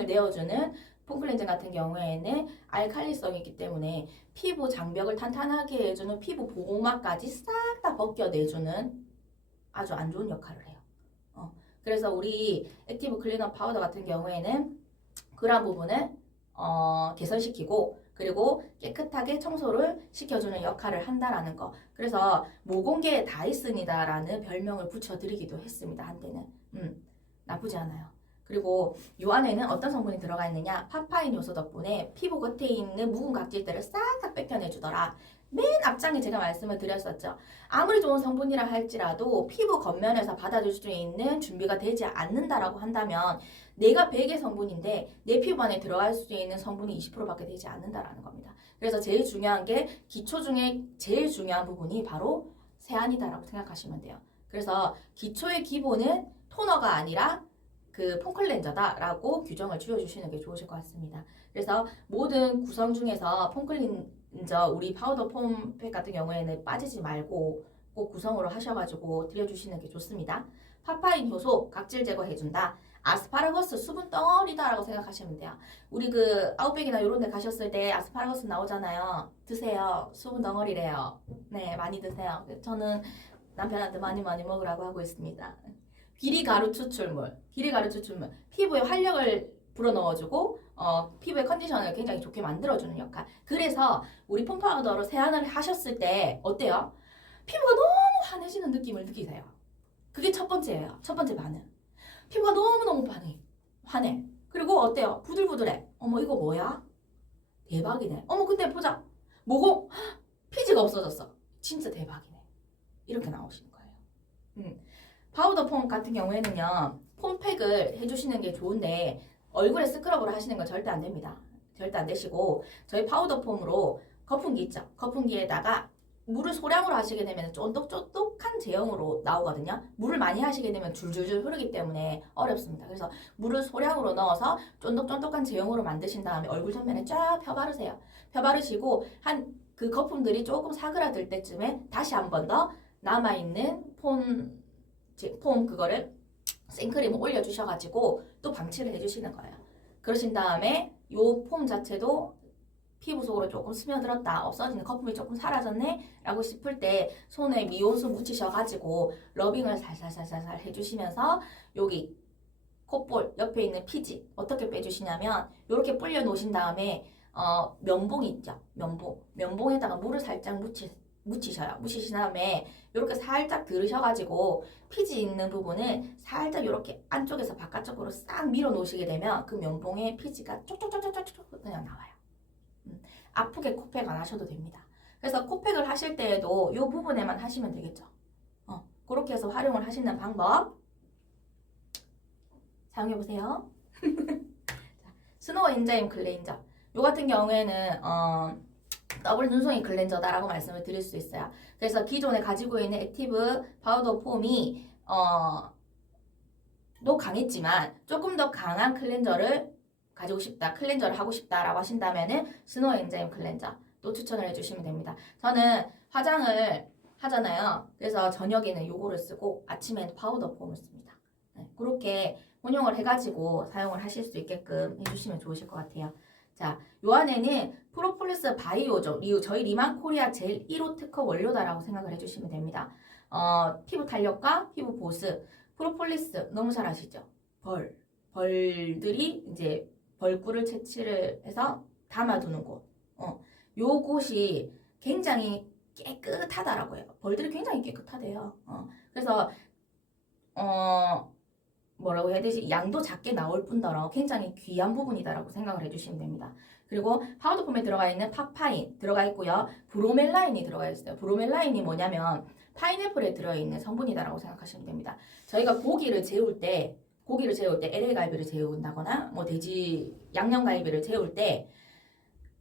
내어주는 폼클렌저 같은 경우에는 알칼리성이 있기 때문에 피부 장벽을 탄탄하게 해주는 피부 보호막까지 싹 다 벗겨내주는 아주 안 좋은 역할을 해요. 그래서 우리 액티브 클리너 파우더 같은 경우에는 그런 부분을 개선시키고 그리고 깨끗하게 청소를 시켜주는 역할을 한다라는 거. 그래서 모공계 다이슨이다라는 별명을 붙여드리기도 했습니다. 한때는. 나쁘지 않아요. 그리고 이 안에는 어떤 성분이 들어가 있느냐? 파파인 요소 덕분에 피부 겉에 있는 묵은 각질들을 싹 다 뺏겨내주더라. 맨 앞장에 제가 말씀을 드렸었죠. 아무리 좋은 성분이라 할지라도 피부 겉면에서 받아줄 수 있는 준비가 되지 않는다라고 한다면 내가 100의 성분인데 내 피부 안에 들어갈 수 있는 성분이 20%밖에 되지 않는다라는 겁니다. 그래서 제일 중요한 게 기초 중에 제일 중요한 부분이 바로 세안이다라고 생각하시면 돼요. 그래서 기초의 기본은 토너가 아니라 그 폼클렌저다라고 규정을 지어주시는 게 좋으실 것 같습니다. 그래서 모든 구성 중에서 폼클렌저 우리 파우더 폼팩 같은 경우에는 빠지지 말고 꼭 구성으로 하셔가지고 드려주시는 게 좋습니다. 파파인 효소 각질 제거해준다. 아스파라거스 수분 덩어리다라고 생각하시면 돼요. 우리 그 아웃백이나 이런 데 가셨을 때 아스파라거스 나오잖아요. 드세요. 수분 덩어리래요. 네, 많이 드세요. 저는 남편한테 많이 먹으라고 하고 있습니다. 비리가루 추출물. 피부에 활력을 불어넣어주고 피부의 컨디션을 굉장히 좋게 만들어주는 역할. 그래서 우리 폼파우더로 세안을 하셨을 때 어때요? 피부가 너무 환해지는 느낌을 느끼세요. 그게 첫 번째예요. 첫 번째 반응. 피부가 너무너무 환해. 그리고 어때요? 부들부들해. 어머 이거 뭐야? 대박이네. 어머 근데 보자. 모공 피지가 없어졌어. 진짜 대박이네. 이렇게 나오시는 거예요. 파우더 폼 같은 경우에는요. 폼팩을 해주시는 게 좋은데 얼굴에 스크럽을 하시는 건 절대 안 됩니다. 절대 안 되시고 저희 파우더 폼으로 거품기 있죠. 거품기에다가 물을 소량으로 하시게 되면 쫀득쫀득한 제형으로 나오거든요. 물을 많이 하시게 되면 줄줄줄 흐르기 때문에 어렵습니다. 그래서 물을 소량으로 넣어서 쫀득쫀득한 제형으로 만드신 다음에 얼굴 전면에 쫙 펴바르세요. 펴바르시고 한 그 거품들이 조금 사그라들 때쯤에 다시 한 번 더 남아있는 폼 그거를 생크림을 올려주셔가지고 또 방치를 해주시는 거예요. 그러신 다음에 요 폼 자체도 피부 속으로 조금 스며들었다, 없어지는 거품이 조금 사라졌네 라고 싶을 때 손에 미온수 묻히셔가지고 러빙을 살살살살 해주시면서 여기 콧볼 옆에 있는 피지 어떻게 빼주시냐면 이렇게 불려 놓으신 다음에 면봉 있죠? 면봉에다가 물을 살짝 묻히셔요. 묻히신 다음에 이렇게 살짝 들으셔가지고 피지 있는 부분을 살짝 이렇게 안쪽에서 바깥쪽으로 싹 밀어 놓으시게 되면 그 면봉에 피지가 쪽쪽쪽쪽쪽 그냥 나와요. 아프게 코팩 안 하셔도 됩니다. 그래서 코팩을 하실 때에도 이 부분에만 하시면 되겠죠. 그렇게 해서 활용을 하시는 방법 사용해보세요. 스노우 엔자임 클렌저 요 같은 경우에는 더블 눈송이 클렌저다라고 말씀을 드릴 수 있어요. 그래서 기존에 가지고 있는 액티브 파우더 폼이 또 강했지만 조금 더 강한 클렌저를 가지고 싶다, 클렌저를 하고 싶다라고 하신다면은 스노우 엔자임 클렌저 또 추천을 해주시면 됩니다. 저는 화장을 하잖아요. 그래서 저녁에는 요거를 쓰고 아침에는 파우더 폼을 씁니다. 네, 그렇게 혼용을 해가지고 사용을 하실 수 있게끔 해주시면 좋으실 것 같아요. 자, 요 안에는 프로폴리스 바이오죠. 저희 리만코리아 젤 1호 특허 원료다라고 생각을 해주시면 됩니다. 피부 탄력과 피부 보습, 프로폴리스 너무 잘 아시죠? 벌들이 이제 벌꿀을 채취를 해서 담아두는 곳. 요곳이 굉장히 깨끗하다라고 해요. 벌들이 굉장히 깨끗하대요. 그래서 뭐라고 해야 되지? 양도 작게 나올 뿐더러 굉장히 귀한 부분이다라고 생각을 해주시면 됩니다. 그리고 파우더폼에 들어가 있는 파파인 들어가 있고요. 브로멜라인이 들어가 있어요. 브로멜라인이 뭐냐면 파인애플에 들어있는 성분이다라고 생각하시면 됩니다. 저희가 고기를 재울 때 LA 갈비를 재운다거나 뭐 돼지 양념 갈비를 재울 때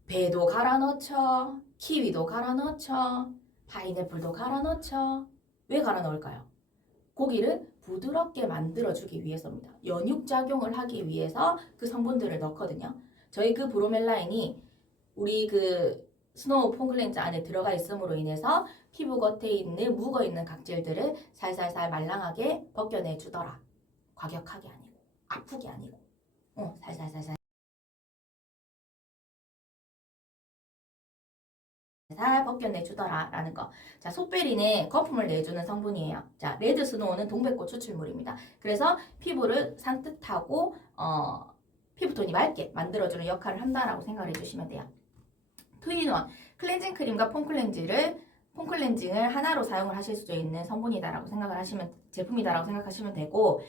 배도 갈아 넣죠. 키위도 갈아 넣죠. 파인애플도 갈아 넣죠. 왜 갈아 넣을까요? 고기를 부드럽게 만들어주기 위해서입니다. 연육작용을 하기 위해서 그 성분들을 넣거든요. 저희 그 브로멜라인이 우리 그 스노우 폼 클렌저 안에 들어가 있음으로 인해서 피부 겉에 있는 묵어있는 각질들을 살살살 말랑하게 벗겨내주더라. 과격하게 아니고 아프게 아니고 살살살살 살 벗겨내주더라 라는 거. 자, 속베리는 거품을 내주는 성분이에요. 자, 레드 스노우는 동백꽃 추출물입니다. 그래서 피부를 산뜻하고 피부톤이 맑게 만들어주는 역할을 한다라고 생각을 해주시면 돼요. 투인원 클렌징 크림과 폼 클렌징을 하나로 사용을 하실 수 있는 성분이다라고 생각을 하시면 제품이다라고 생각하시면 되고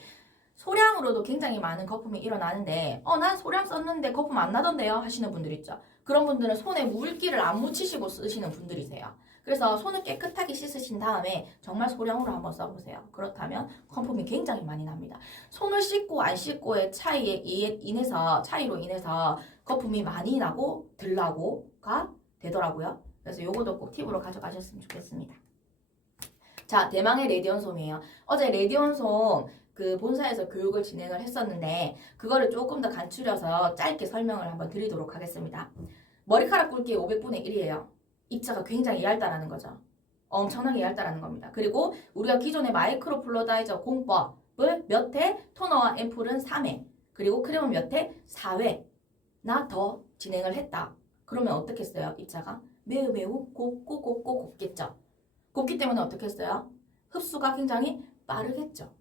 소량으로도 굉장히 많은 거품이 일어나는데 난 소량 썼는데 거품 안 나던데요 하시는 분들 있죠. 그런 분들은 손에 물기를 안 묻히시고 쓰시는 분들이세요. 그래서 손을 깨끗하게 씻으신 다음에 정말 소량으로 한번 써보세요. 그렇다면 거품이 굉장히 많이 납니다. 손을 씻고 안 씻고의 차이로 인해서 거품이 많이 나고 덜 나고가 되더라고요. 그래서 요거도 꼭 팁으로 가져가셨으면 좋겠습니다. 자, 대망의 레디온솜이에요. 어제 레디온솜 그 본사에서 교육을 진행을 했었는데 그거를 조금 더 간추려서 짧게 설명을 한번 드리도록 하겠습니다. 머리카락 굵기 500분의 1이에요. 입자가 굉장히 얇다라는 거죠. 엄청나게 얇다라는 겁니다. 그리고 우리가 기존의 마이크로 플루이다이저 공법을 몇 회, 토너와 앰플은 3회, 그리고 크림은 몇 회, 4회나 더 진행을 했다. 그러면 어떻겠어요? 입자가 매우 곱고 곱겠죠. 곱기 때문에 어떻겠어요? 흡수가 굉장히 빠르겠죠.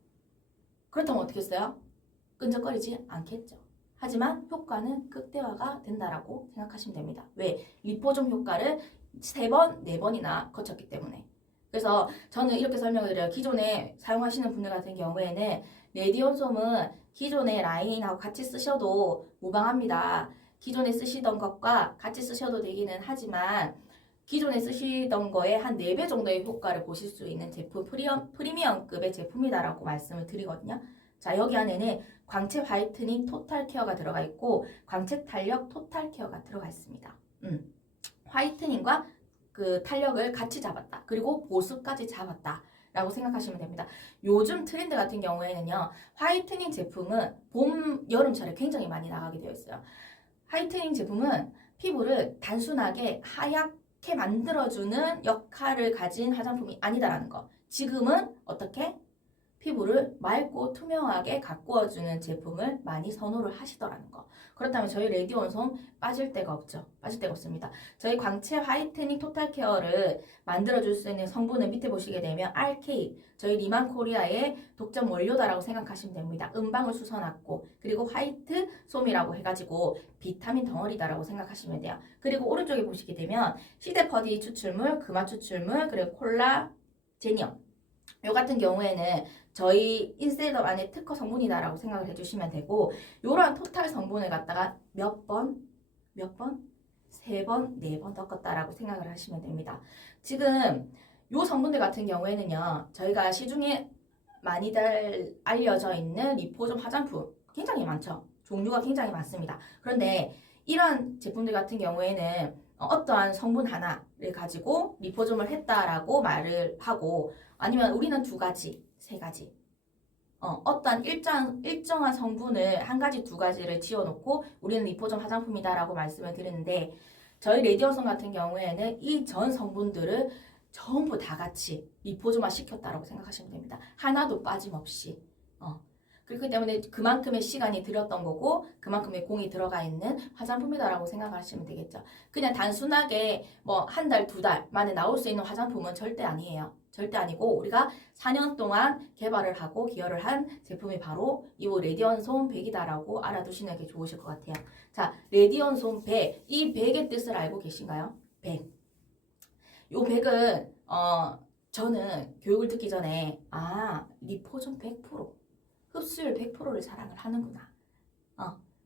그렇다면 어떻겠어요? 끈적거리지 않겠죠. 하지만 효과는 극대화가 된다라고 생각하시면 됩니다. 왜? 리포좀 효과를 3번, 4번이나 거쳤기 때문에. 그래서 저는 이렇게 설명을 드려요. 기존에 사용하시는 분들 같은 경우에는 레디온솜은 기존의 라인하고 같이 쓰셔도 무방합니다. 기존에 쓰시던 것과 같이 쓰셔도 되기는 하지만 기존에 쓰시던 거에 한 4배 정도의 효과를 보실 수 있는 제품, 프리미엄급의 제품이다라고 말씀을 드리거든요. 자, 여기 안에는 광채 화이트닝 토탈 케어가 들어가 있고 광채 탄력 토탈 케어가 들어가 있습니다. 화이트닝과 그 탄력을 같이 잡았다. 그리고 보습까지 잡았다. 라고 생각하시면 됩니다. 요즘 트렌드 같은 경우에는요. 화이트닝 제품은 봄, 여름철에 굉장히 많이 나가게 되어 있어요. 화이트닝 제품은 피부를 단순하게 하얗게 만들어주는 역할을 가진 화장품이 아니다라는 거. 지금은 어떻게? 피부를 맑고 투명하게 가꾸어주는 제품을 많이 선호를 하시더라는 거. 그렇다면 저희 레디온솜 빠질 데가 없죠. 빠질 데가 없습니다. 저희 광채 화이트닝 토탈 케어를 만들어줄 수 있는 성분을 밑에 보시게 되면 RK, 저희 리만 코리아의 독점 원료다라고 생각하시면 됩니다. 음방울 수선합고 그리고 화이트 솜이라고 해가지고 비타민 덩어리다라고 생각하시면 돼요. 그리고 오른쪽에 보시게 되면 시데퍼디 추출물, 금화 추출물, 그리고 콜라제니엄 요 같은 경우에는 저희 인셋업 안에 특허 성분이다라고 생각을 해주시면 되고 요런 토탈 성분을 갖다가 몇 번? 3번, 4번 섞었다라고 생각을 하시면 됩니다. 지금 요 성분들 같은 경우에는요. 저희가 시중에 많이들 알려져 있는 리포좀 화장품 굉장히 많죠. 종류가 굉장히 많습니다. 그런데 이런 제품들 같은 경우에는 어떠한 성분 하나를 가지고 리포좀을 했다라고 말을 하고 아니면 우리는 2가지, 3가지 어떠한 일정한 성분을 한 가지, 2가지를 지어놓고 우리는 리포좀 화장품이다라고 말씀을 드리는데 저희 레디온솜 같은 경우에는 이 전 성분들을 전부 다 같이 리포좀화 시켰다라고 생각하시면 됩니다. 하나도 빠짐없이. 그렇기 때문에 그만큼의 시간이 들였던 거고 그만큼의 공이 들어가 있는 화장품이다라고 생각하시면 되겠죠. 그냥 단순하게 뭐 1달, 2달 만에 나올 수 있는 화장품은 절대 아니에요. 절대 아니고 우리가 4년 동안 개발을 하고 기여를 한 제품이 바로 이 레디온솜 100이다라고 알아두시는 게 좋으실 것 같아요. 자, 레디온솜 100. 이 100의 뜻을 알고 계신가요? 100. 요 100은 저는 교육을 듣기 전에 리포좀 100%. 흡수율 100%를 자랑을 하는구나.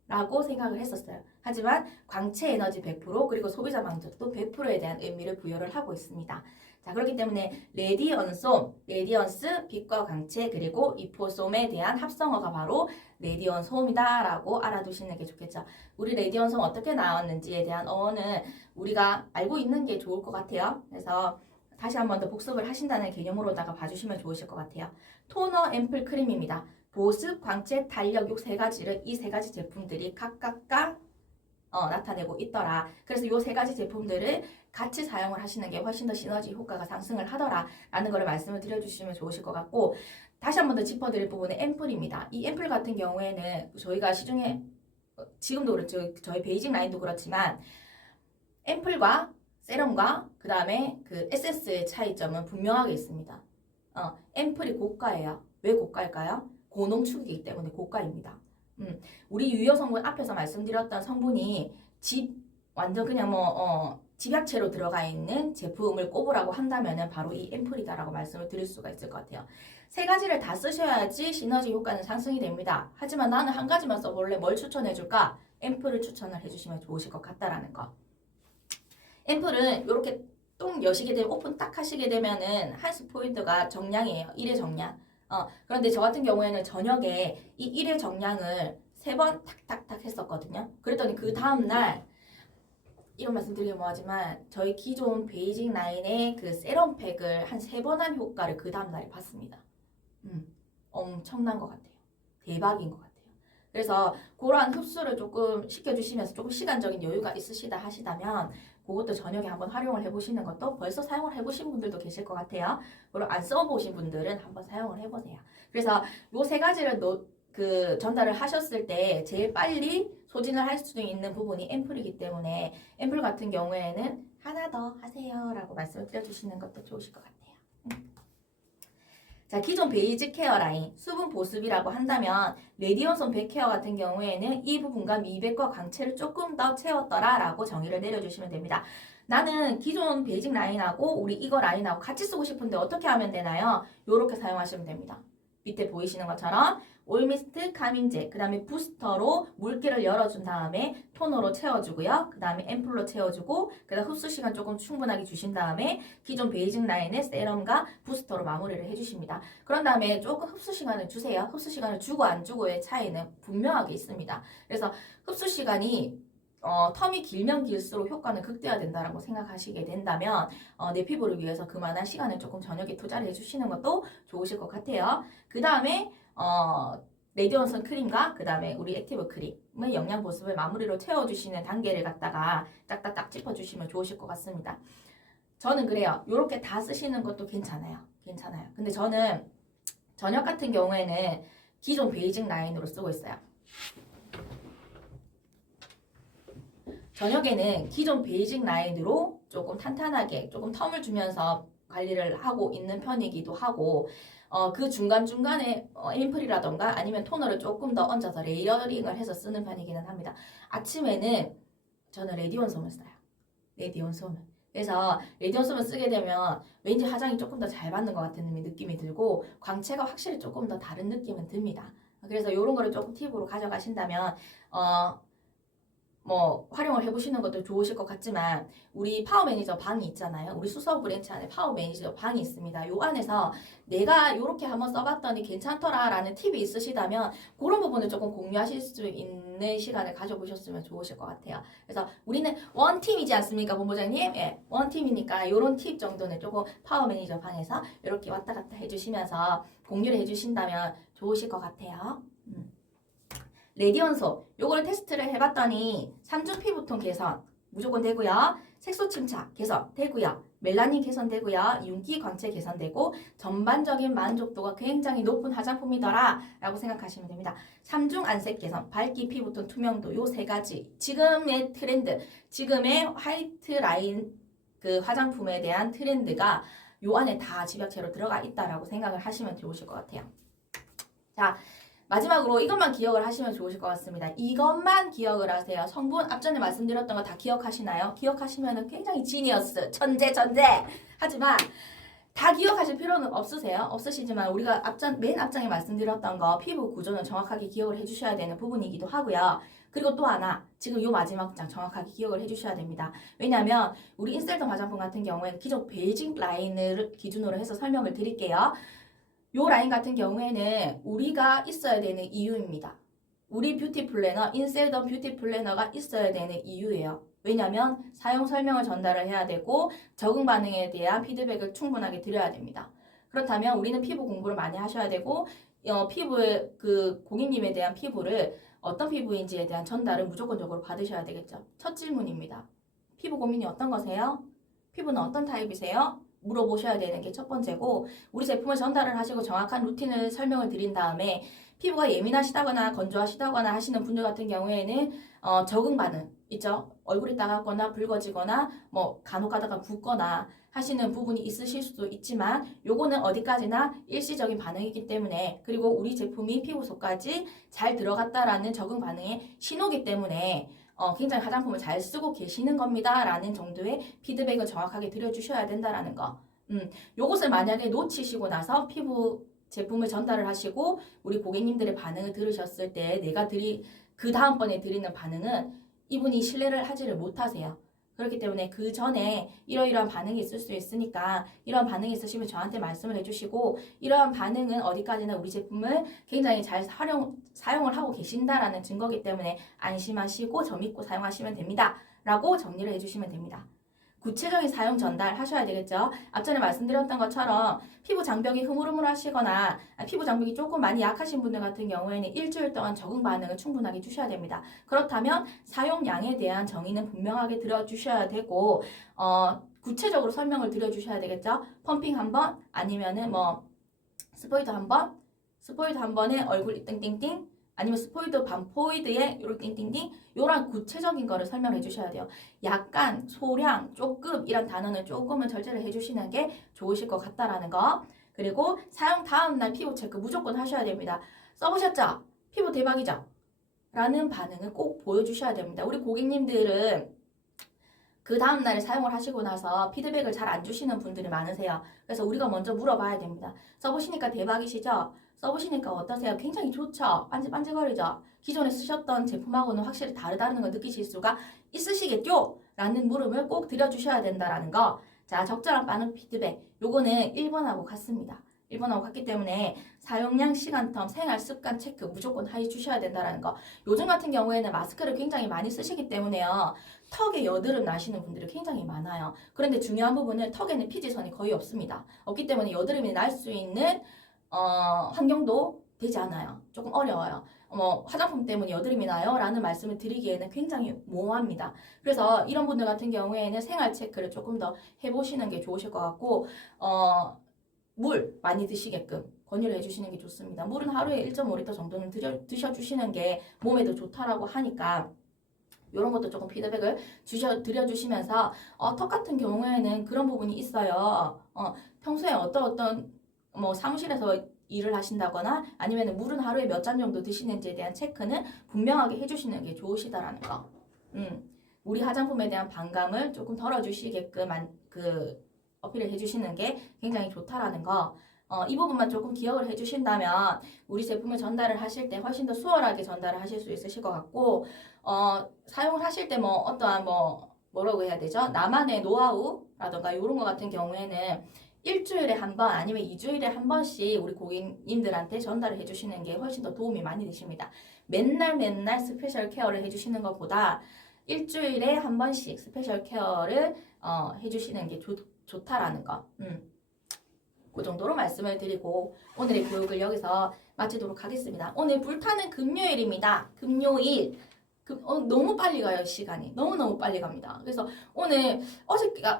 라고 생각을 했었어요. 하지만 광채 에너지 100% 그리고 소비자 만족도 100%에 대한 의미를 부여를 하고 있습니다. 자, 그렇기 때문에 레디온솜, 레디언스, 빛과 광채 그리고 이포솜에 대한 합성어가 바로 레디온솜이다 라고 알아두시는 게 좋겠죠. 우리 레디온솜 어떻게 나왔는지에 대한 어원은 우리가 알고 있는 게 좋을 것 같아요. 그래서 다시 한 번 더 복습을 하신다는 개념으로다가 봐주시면 좋으실 것 같아요. 토너 앰플 크림입니다. 보습, 광채, 탄력 이 3가지를 이 3가지 제품들이 각각각 나타내고 있더라. 그래서 이 3가지 제품들을 같이 사용을 하시는 게 훨씬 더 시너지 효과가 상승을 하더라 라는 걸 말씀을 드려주시면 좋으실 것 같고 다시 한 번 더 짚어드릴 부분은 앰플입니다. 이 앰플 같은 경우에는 저희가 시중에 지금도 그렇죠. 저희 베이징 라인도 그렇지만 앰플과 세럼과 그 다음에 그 에센스의 차이점은 분명하게 있습니다. 앰플이 고가예요. 왜 고가일까요? 고농축이기 때문에 고가입니다. 우리 유효 성분 앞에서 말씀드렸던 성분이 완전 그냥 집약체로 들어가 있는 제품을 꼽으라고 한다면 바로 이 앰플이다라고 말씀을 드릴 수가 있을 것 같아요. 세 가지를 다 쓰셔야지 시너지 효과는 상승이 됩니다. 하지만 나는 한 가지만 써볼래. 뭘 추천해줄까? 앰플을 추천을 해주시면 좋으실 것 같다라는 거. 앰플은 이렇게 똥 여시게 되면 오픈 딱 하시게 되면은 한스 포인트가 정량이에요. 1회 정량. 그런데 저 같은 경우에는 저녁에 이 1회 정량을 3번 탁탁탁 했었거든요. 그랬더니 그 다음날 이런 말씀 드리기 뭐하지만 저희 기존 베이징 라인의 그 세럼팩을 한 3번 한 효과를 그 다음날에 봤습니다. 엄청난 것 같아요. 대박인 것 같아요. 그래서 그러한 흡수를 조금 시켜주시면서 조금 시간적인 여유가 있으시다 하시다면 그것도 저녁에 한번 활용을 해보시는 것도 벌써 사용을 해보신 분들도 계실 것 같아요. 그리고 안 써보신 분들은 한번 사용을 해보세요. 그래서 요 세 가지를 전달을 하셨을 때 제일 빨리 소진을 할 수 있는 부분이 앰플이기 때문에 앰플 같은 경우에는 하나 더 하세요 라고 말씀을 드려주시는 것도 좋으실 것 같아요. 자, 기존 베이직 케어 라인 수분 보습이라고 한다면 레디온손 백케어 같은 경우에는 이 부분과 미백과 광채를 조금 더 채웠더라 라고 정의를 내려주시면 됩니다. 나는 기존 베이직 라인하고 우리 이거 라인하고 같이 쓰고 싶은데 어떻게 하면 되나요? 이렇게 사용하시면 됩니다. 밑에 보이시는 것처럼 오일미스트, 카밍제, 그 다음에 부스터로 물기를 열어준 다음에 토너로 채워주고요. 그 다음에 앰플로 채워주고 그 다음 흡수 시간 조금 충분하게 주신 다음에 기존 베이징 라인의 세럼과 부스터로 마무리를 해주십니다. 그런 다음에 조금 흡수 시간을 주세요. 흡수 시간을 주고 안 주고의 차이는 분명하게 있습니다. 그래서 흡수 시간이 텀이 길면 길수록 효과는 극대화된다라고 생각하시게 된다면 내 피부를 위해서 그만한 시간을 조금 저녁에 투자를 해주시는 것도 좋으실 것 같아요. 그 다음에 레디온선 크림과 그 다음에 우리 액티브 크림의 영양 보습을 마무리로 채워주시는 단계를 갖다가 딱딱딱 짚어주시면 좋으실 것 같습니다. 저는 그래요. 이렇게 다 쓰시는 것도 괜찮아요. 근데 저는 저녁 같은 경우에는 기존 베이징 라인으로 쓰고 있어요. 저녁에는 기존 베이징 라인으로 조금 탄탄하게 조금 텀을 주면서 관리를 하고 있는 편이기도 하고 그 중간중간에 앰플이라던가 아니면 토너를 조금 더 얹어서 레이어링을 해서 쓰는 편이기는 합니다. 아침에는 저는 레디온솜을 써요. 레디온솜을. 그래서 레디온솜을 쓰게 되면 왠지 화장이 조금 더 잘 받는 것 같은 느낌이 들고 광채가 확실히 조금 더 다른 느낌은 듭니다. 그래서 이런 거를 조금 팁으로 가져가신다면 활용을 해보시는 것도 좋으실 것 같지만 우리 파워 매니저 방이 있잖아요. 우리 수서 브랜치 안에 파워 매니저 방이 있습니다. 요 안에서 내가 요렇게 한번 써봤더니 괜찮더라 라는 팁이 있으시다면 그런 부분을 조금 공유하실 수 있는 시간을 가져보셨으면 좋으실 것 같아요. 그래서 우리는 원팀이지 않습니까, 본부장님? 예, 원팀이니까 요런 팁 정도는 조금 파워 매니저 방에서 이렇게 왔다 갔다 해주시면서 공유를 해주신다면 좋으실 것 같아요. 레디온소 요걸 테스트를 해봤더니 3중 피부톤 개선 무조건 되고요. 색소 침착 개선 되고요. 멜라닌 개선되고요. 윤기 광채 개선되고 전반적인 만족도가 굉장히 높은 화장품이더라 라고 생각하시면 됩니다. 3중 안색 개선, 밝기, 피부톤, 투명도 요 세 가지 지금의 트렌드, 지금의 화이트 라인 그 화장품에 대한 트렌드가 요 안에 다 집약체로 들어가 있다라고 생각을 하시면 좋으실 것 같아요. 자, 마지막으로 이것만 기억을 하시면 좋으실 것 같습니다. 이것만 기억을 하세요. 성분 앞전에 말씀드렸던 거 다 기억하시나요? 기억하시면 굉장히 지니어스, 천재. 하지만 다 기억하실 필요는 없으시지만 우리가 맨 앞장에 말씀드렸던 거 피부 구조는 정확하게 기억을 해주셔야 되는 부분이기도 하고요. 그리고 또 하나 지금 요 마지막 장 정확하게 기억을 해주셔야 됩니다. 왜냐하면 우리 인셀덤 화장품 같은 경우에 기존 베이징 라인을 기준으로 해서 설명을 드릴게요. 요 라인 같은 경우에는 우리가 있어야 되는 이유입니다. 우리 뷰티 플래너, 인셀덤 뷰티 플래너가 있어야 되는 이유예요. 왜냐하면 사용 설명을 전달을 해야 되고 적응 반응에 대한 피드백을 충분하게 드려야 됩니다. 그렇다면 우리는 피부 공부를 많이 하셔야 되고 피부의 그 고객님에 대한 피부를 어떤 피부인지에 대한 전달을 무조건적으로 받으셔야 되겠죠. 첫 질문입니다. 피부 고민이 어떤 거세요? 피부는 어떤 타입이세요? 물어보셔야 되는 게 첫 번째고 우리 제품을 전달을 하시고 정확한 루틴을 설명을 드린 다음에 피부가 예민하시다거나 건조하시다거나 하시는 분들 같은 경우에는 적응 반응 있죠. 얼굴이 따갑거나 붉어지거나 간혹 가다가 붓거나 하시는 부분이 있으실 수도 있지만 요거는 어디까지나 일시적인 반응이기 때문에 그리고 우리 제품이 피부 속까지 잘 들어갔다라는 적응 반응의 신호기 때문에 굉장히 화장품을 잘 쓰고 계시는 겁니다. 라는 정도의 피드백을 정확하게 드려주셔야 된다라는 거. 요것을 만약에 놓치시고 나서 피부 제품을 전달을 하시고 우리 고객님들의 반응을 들으셨을 때 그 다음번에 드리는 반응은 이분이 신뢰를 하지를 못하세요. 그렇기 때문에 그 전에 이러이러한 반응이 있을 수 있으니까 이러한 반응이 있으시면 저한테 말씀을 해주시고 이러한 반응은 어디까지나 우리 제품을 굉장히 잘 사용을 하고 계신다라는 증거이기 때문에 안심하시고 저 믿고 사용하시면 됩니다. 라고 정리를 해주시면 됩니다. 구체적인 사용 전달 하셔야 되겠죠. 앞전에 말씀드렸던 것처럼 피부 장벽이 흐물흐물하시거나 피부 장벽이 조금 많이 약하신 분들 같은 경우에는 일주일 동안 적응 반응을 충분하게 주셔야 됩니다. 그렇다면 사용량에 대한 정의는 분명하게 들어주셔야 되고 구체적으로 설명을 드려주셔야 되겠죠. 펌핑 한 번 아니면은 스포이드 한 번, 스포이드 한 번에 얼굴 띵띵띵 아니면 스포이드 반포이드에 요렇게 띵띵띵 요런 구체적인 거를 설명해 주셔야 돼요. 약간, 소량, 조금 이런 단어는 조금은 절제를 해주시는 게 좋으실 것 같다라는 거. 그리고 사용 다음날 피부 체크 무조건 하셔야 됩니다. 써보셨죠? 피부 대박이죠? 라는 반응을 꼭 보여주셔야 됩니다. 우리 고객님들은 그 다음날에 사용을 하시고 나서 피드백을 잘 안 주시는 분들이 많으세요. 그래서 우리가 먼저 물어봐야 됩니다. 써보시니까 대박이시죠? 써보시니까 어떠세요? 굉장히 좋죠? 반질반질거리죠? 기존에 쓰셨던 제품하고는 확실히 다르다는 걸 느끼실 수가 있으시겠죠? 라는 물음을 꼭 드려주셔야 된다라는 거. 자, 적절한 반응 피드백. 요거는 1번하고 같습니다. 1번하고 같기 때문에 사용량, 시간텀, 생활 습관 체크 무조건 해주셔야 된다는 거. 요즘 같은 경우에는 마스크를 굉장히 많이 쓰시기 때문에요. 턱에 여드름 나시는 분들이 굉장히 많아요. 그런데 중요한 부분은 턱에는 피지선이 거의 없습니다. 없기 때문에 여드름이 날 수 있는 환경도 되지 않아요. 조금 어려워요. 화장품 때문에 여드름이 나요? 라는 말씀을 드리기에는 굉장히 모호합니다. 그래서 이런 분들 같은 경우에는 생활 체크를 조금 더 해보시는 게 좋으실 것 같고 물 많이 드시게끔 권유를 해주시는 게 좋습니다. 물은 하루에 1.5리터 정도는 드셔주시는 게 몸에도 좋다라고 하니까 이런 것도 조금 피드백을 드려주시면서 턱 같은 경우에는 그런 부분이 있어요. 평소에 어떤 사무실에서 일을 하신다거나 아니면 물은 하루에 몇 잔 정도 드시는지에 대한 체크는 분명하게 해주시는 게 좋으시다라는 거. 우리 화장품에 대한 반감을 조금 덜어주시게끔 어필을 해주시는 게 굉장히 좋다라는 거. 이 부분만 조금 기억을 해주신다면 우리 제품을 전달을 하실 때 훨씬 더 수월하게 전달을 하실 수 있으실 것 같고 사용을 하실 때 어떠한 뭐라고 해야 되죠? 나만의 노하우라던가 이런 거 같은 경우에는 일주일에 한 번 아니면 2주일에 한 번씩 우리 고객님들한테 전달을 해주시는 게 훨씬 더 도움이 많이 되십니다. 맨날 스페셜 케어를 해주시는 것보다 일주일에 한 번씩 스페셜 케어를 해주시는 게 좋다라는 거. 그 정도로 말씀을 드리고 오늘의 교육을 여기서 마치도록 하겠습니다. 오늘 불타는 금요일입니다. 금요일. 너무 빨리 가요, 시간이. 너무너무 빨리 갑니다. 그래서 오늘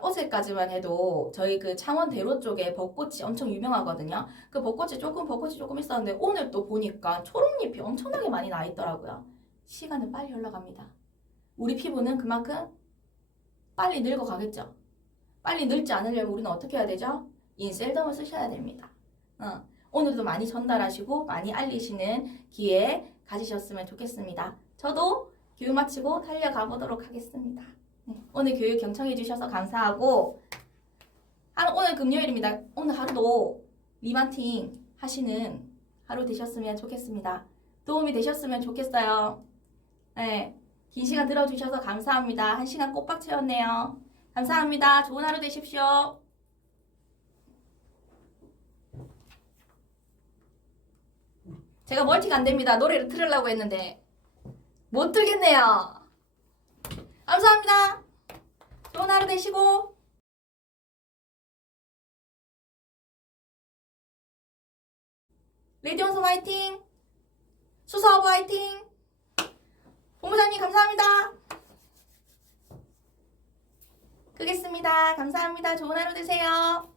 어제까지만 해도 저희 그 창원대로 쪽에 벚꽃이 엄청 유명하거든요. 그 벚꽃이 조금 있었는데 오늘 또 보니까 초록잎이 엄청나게 많이 나 있더라고요. 시간은 빨리 흘러갑니다. 우리 피부는 그만큼 빨리 늙어가겠죠. 빨리 늙지 않으려면 우리는 어떻게 해야 되죠? 인셀덤을 쓰셔야 됩니다. 오늘도 많이 전달하시고 많이 알리시는 기회 가지셨으면 좋겠습니다. 저도 교육 마치고 달려가 보도록 하겠습니다. 네, 오늘 교육 경청해 주셔서 감사하고 오늘 금요일입니다. 오늘 하루도 리마팅 하시는 하루 되셨으면 좋겠습니다. 도움이 되셨으면 좋겠어요. 네, 긴 시간 들어주셔서 감사합니다. 1시간 꼬박 채웠네요. 감사합니다. 좋은 하루 되십시오. 제가 멀티가 안 됩니다. 노래를 틀으려고 했는데 못 틀겠네요. 감사합니다. 좋은 하루 되시고 레디온스 화이팅! 수사업 화이팅! 본부장님 감사합니다. 끄겠습니다. 감사합니다. 좋은 하루 되세요.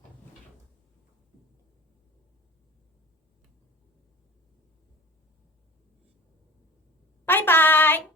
바이바이.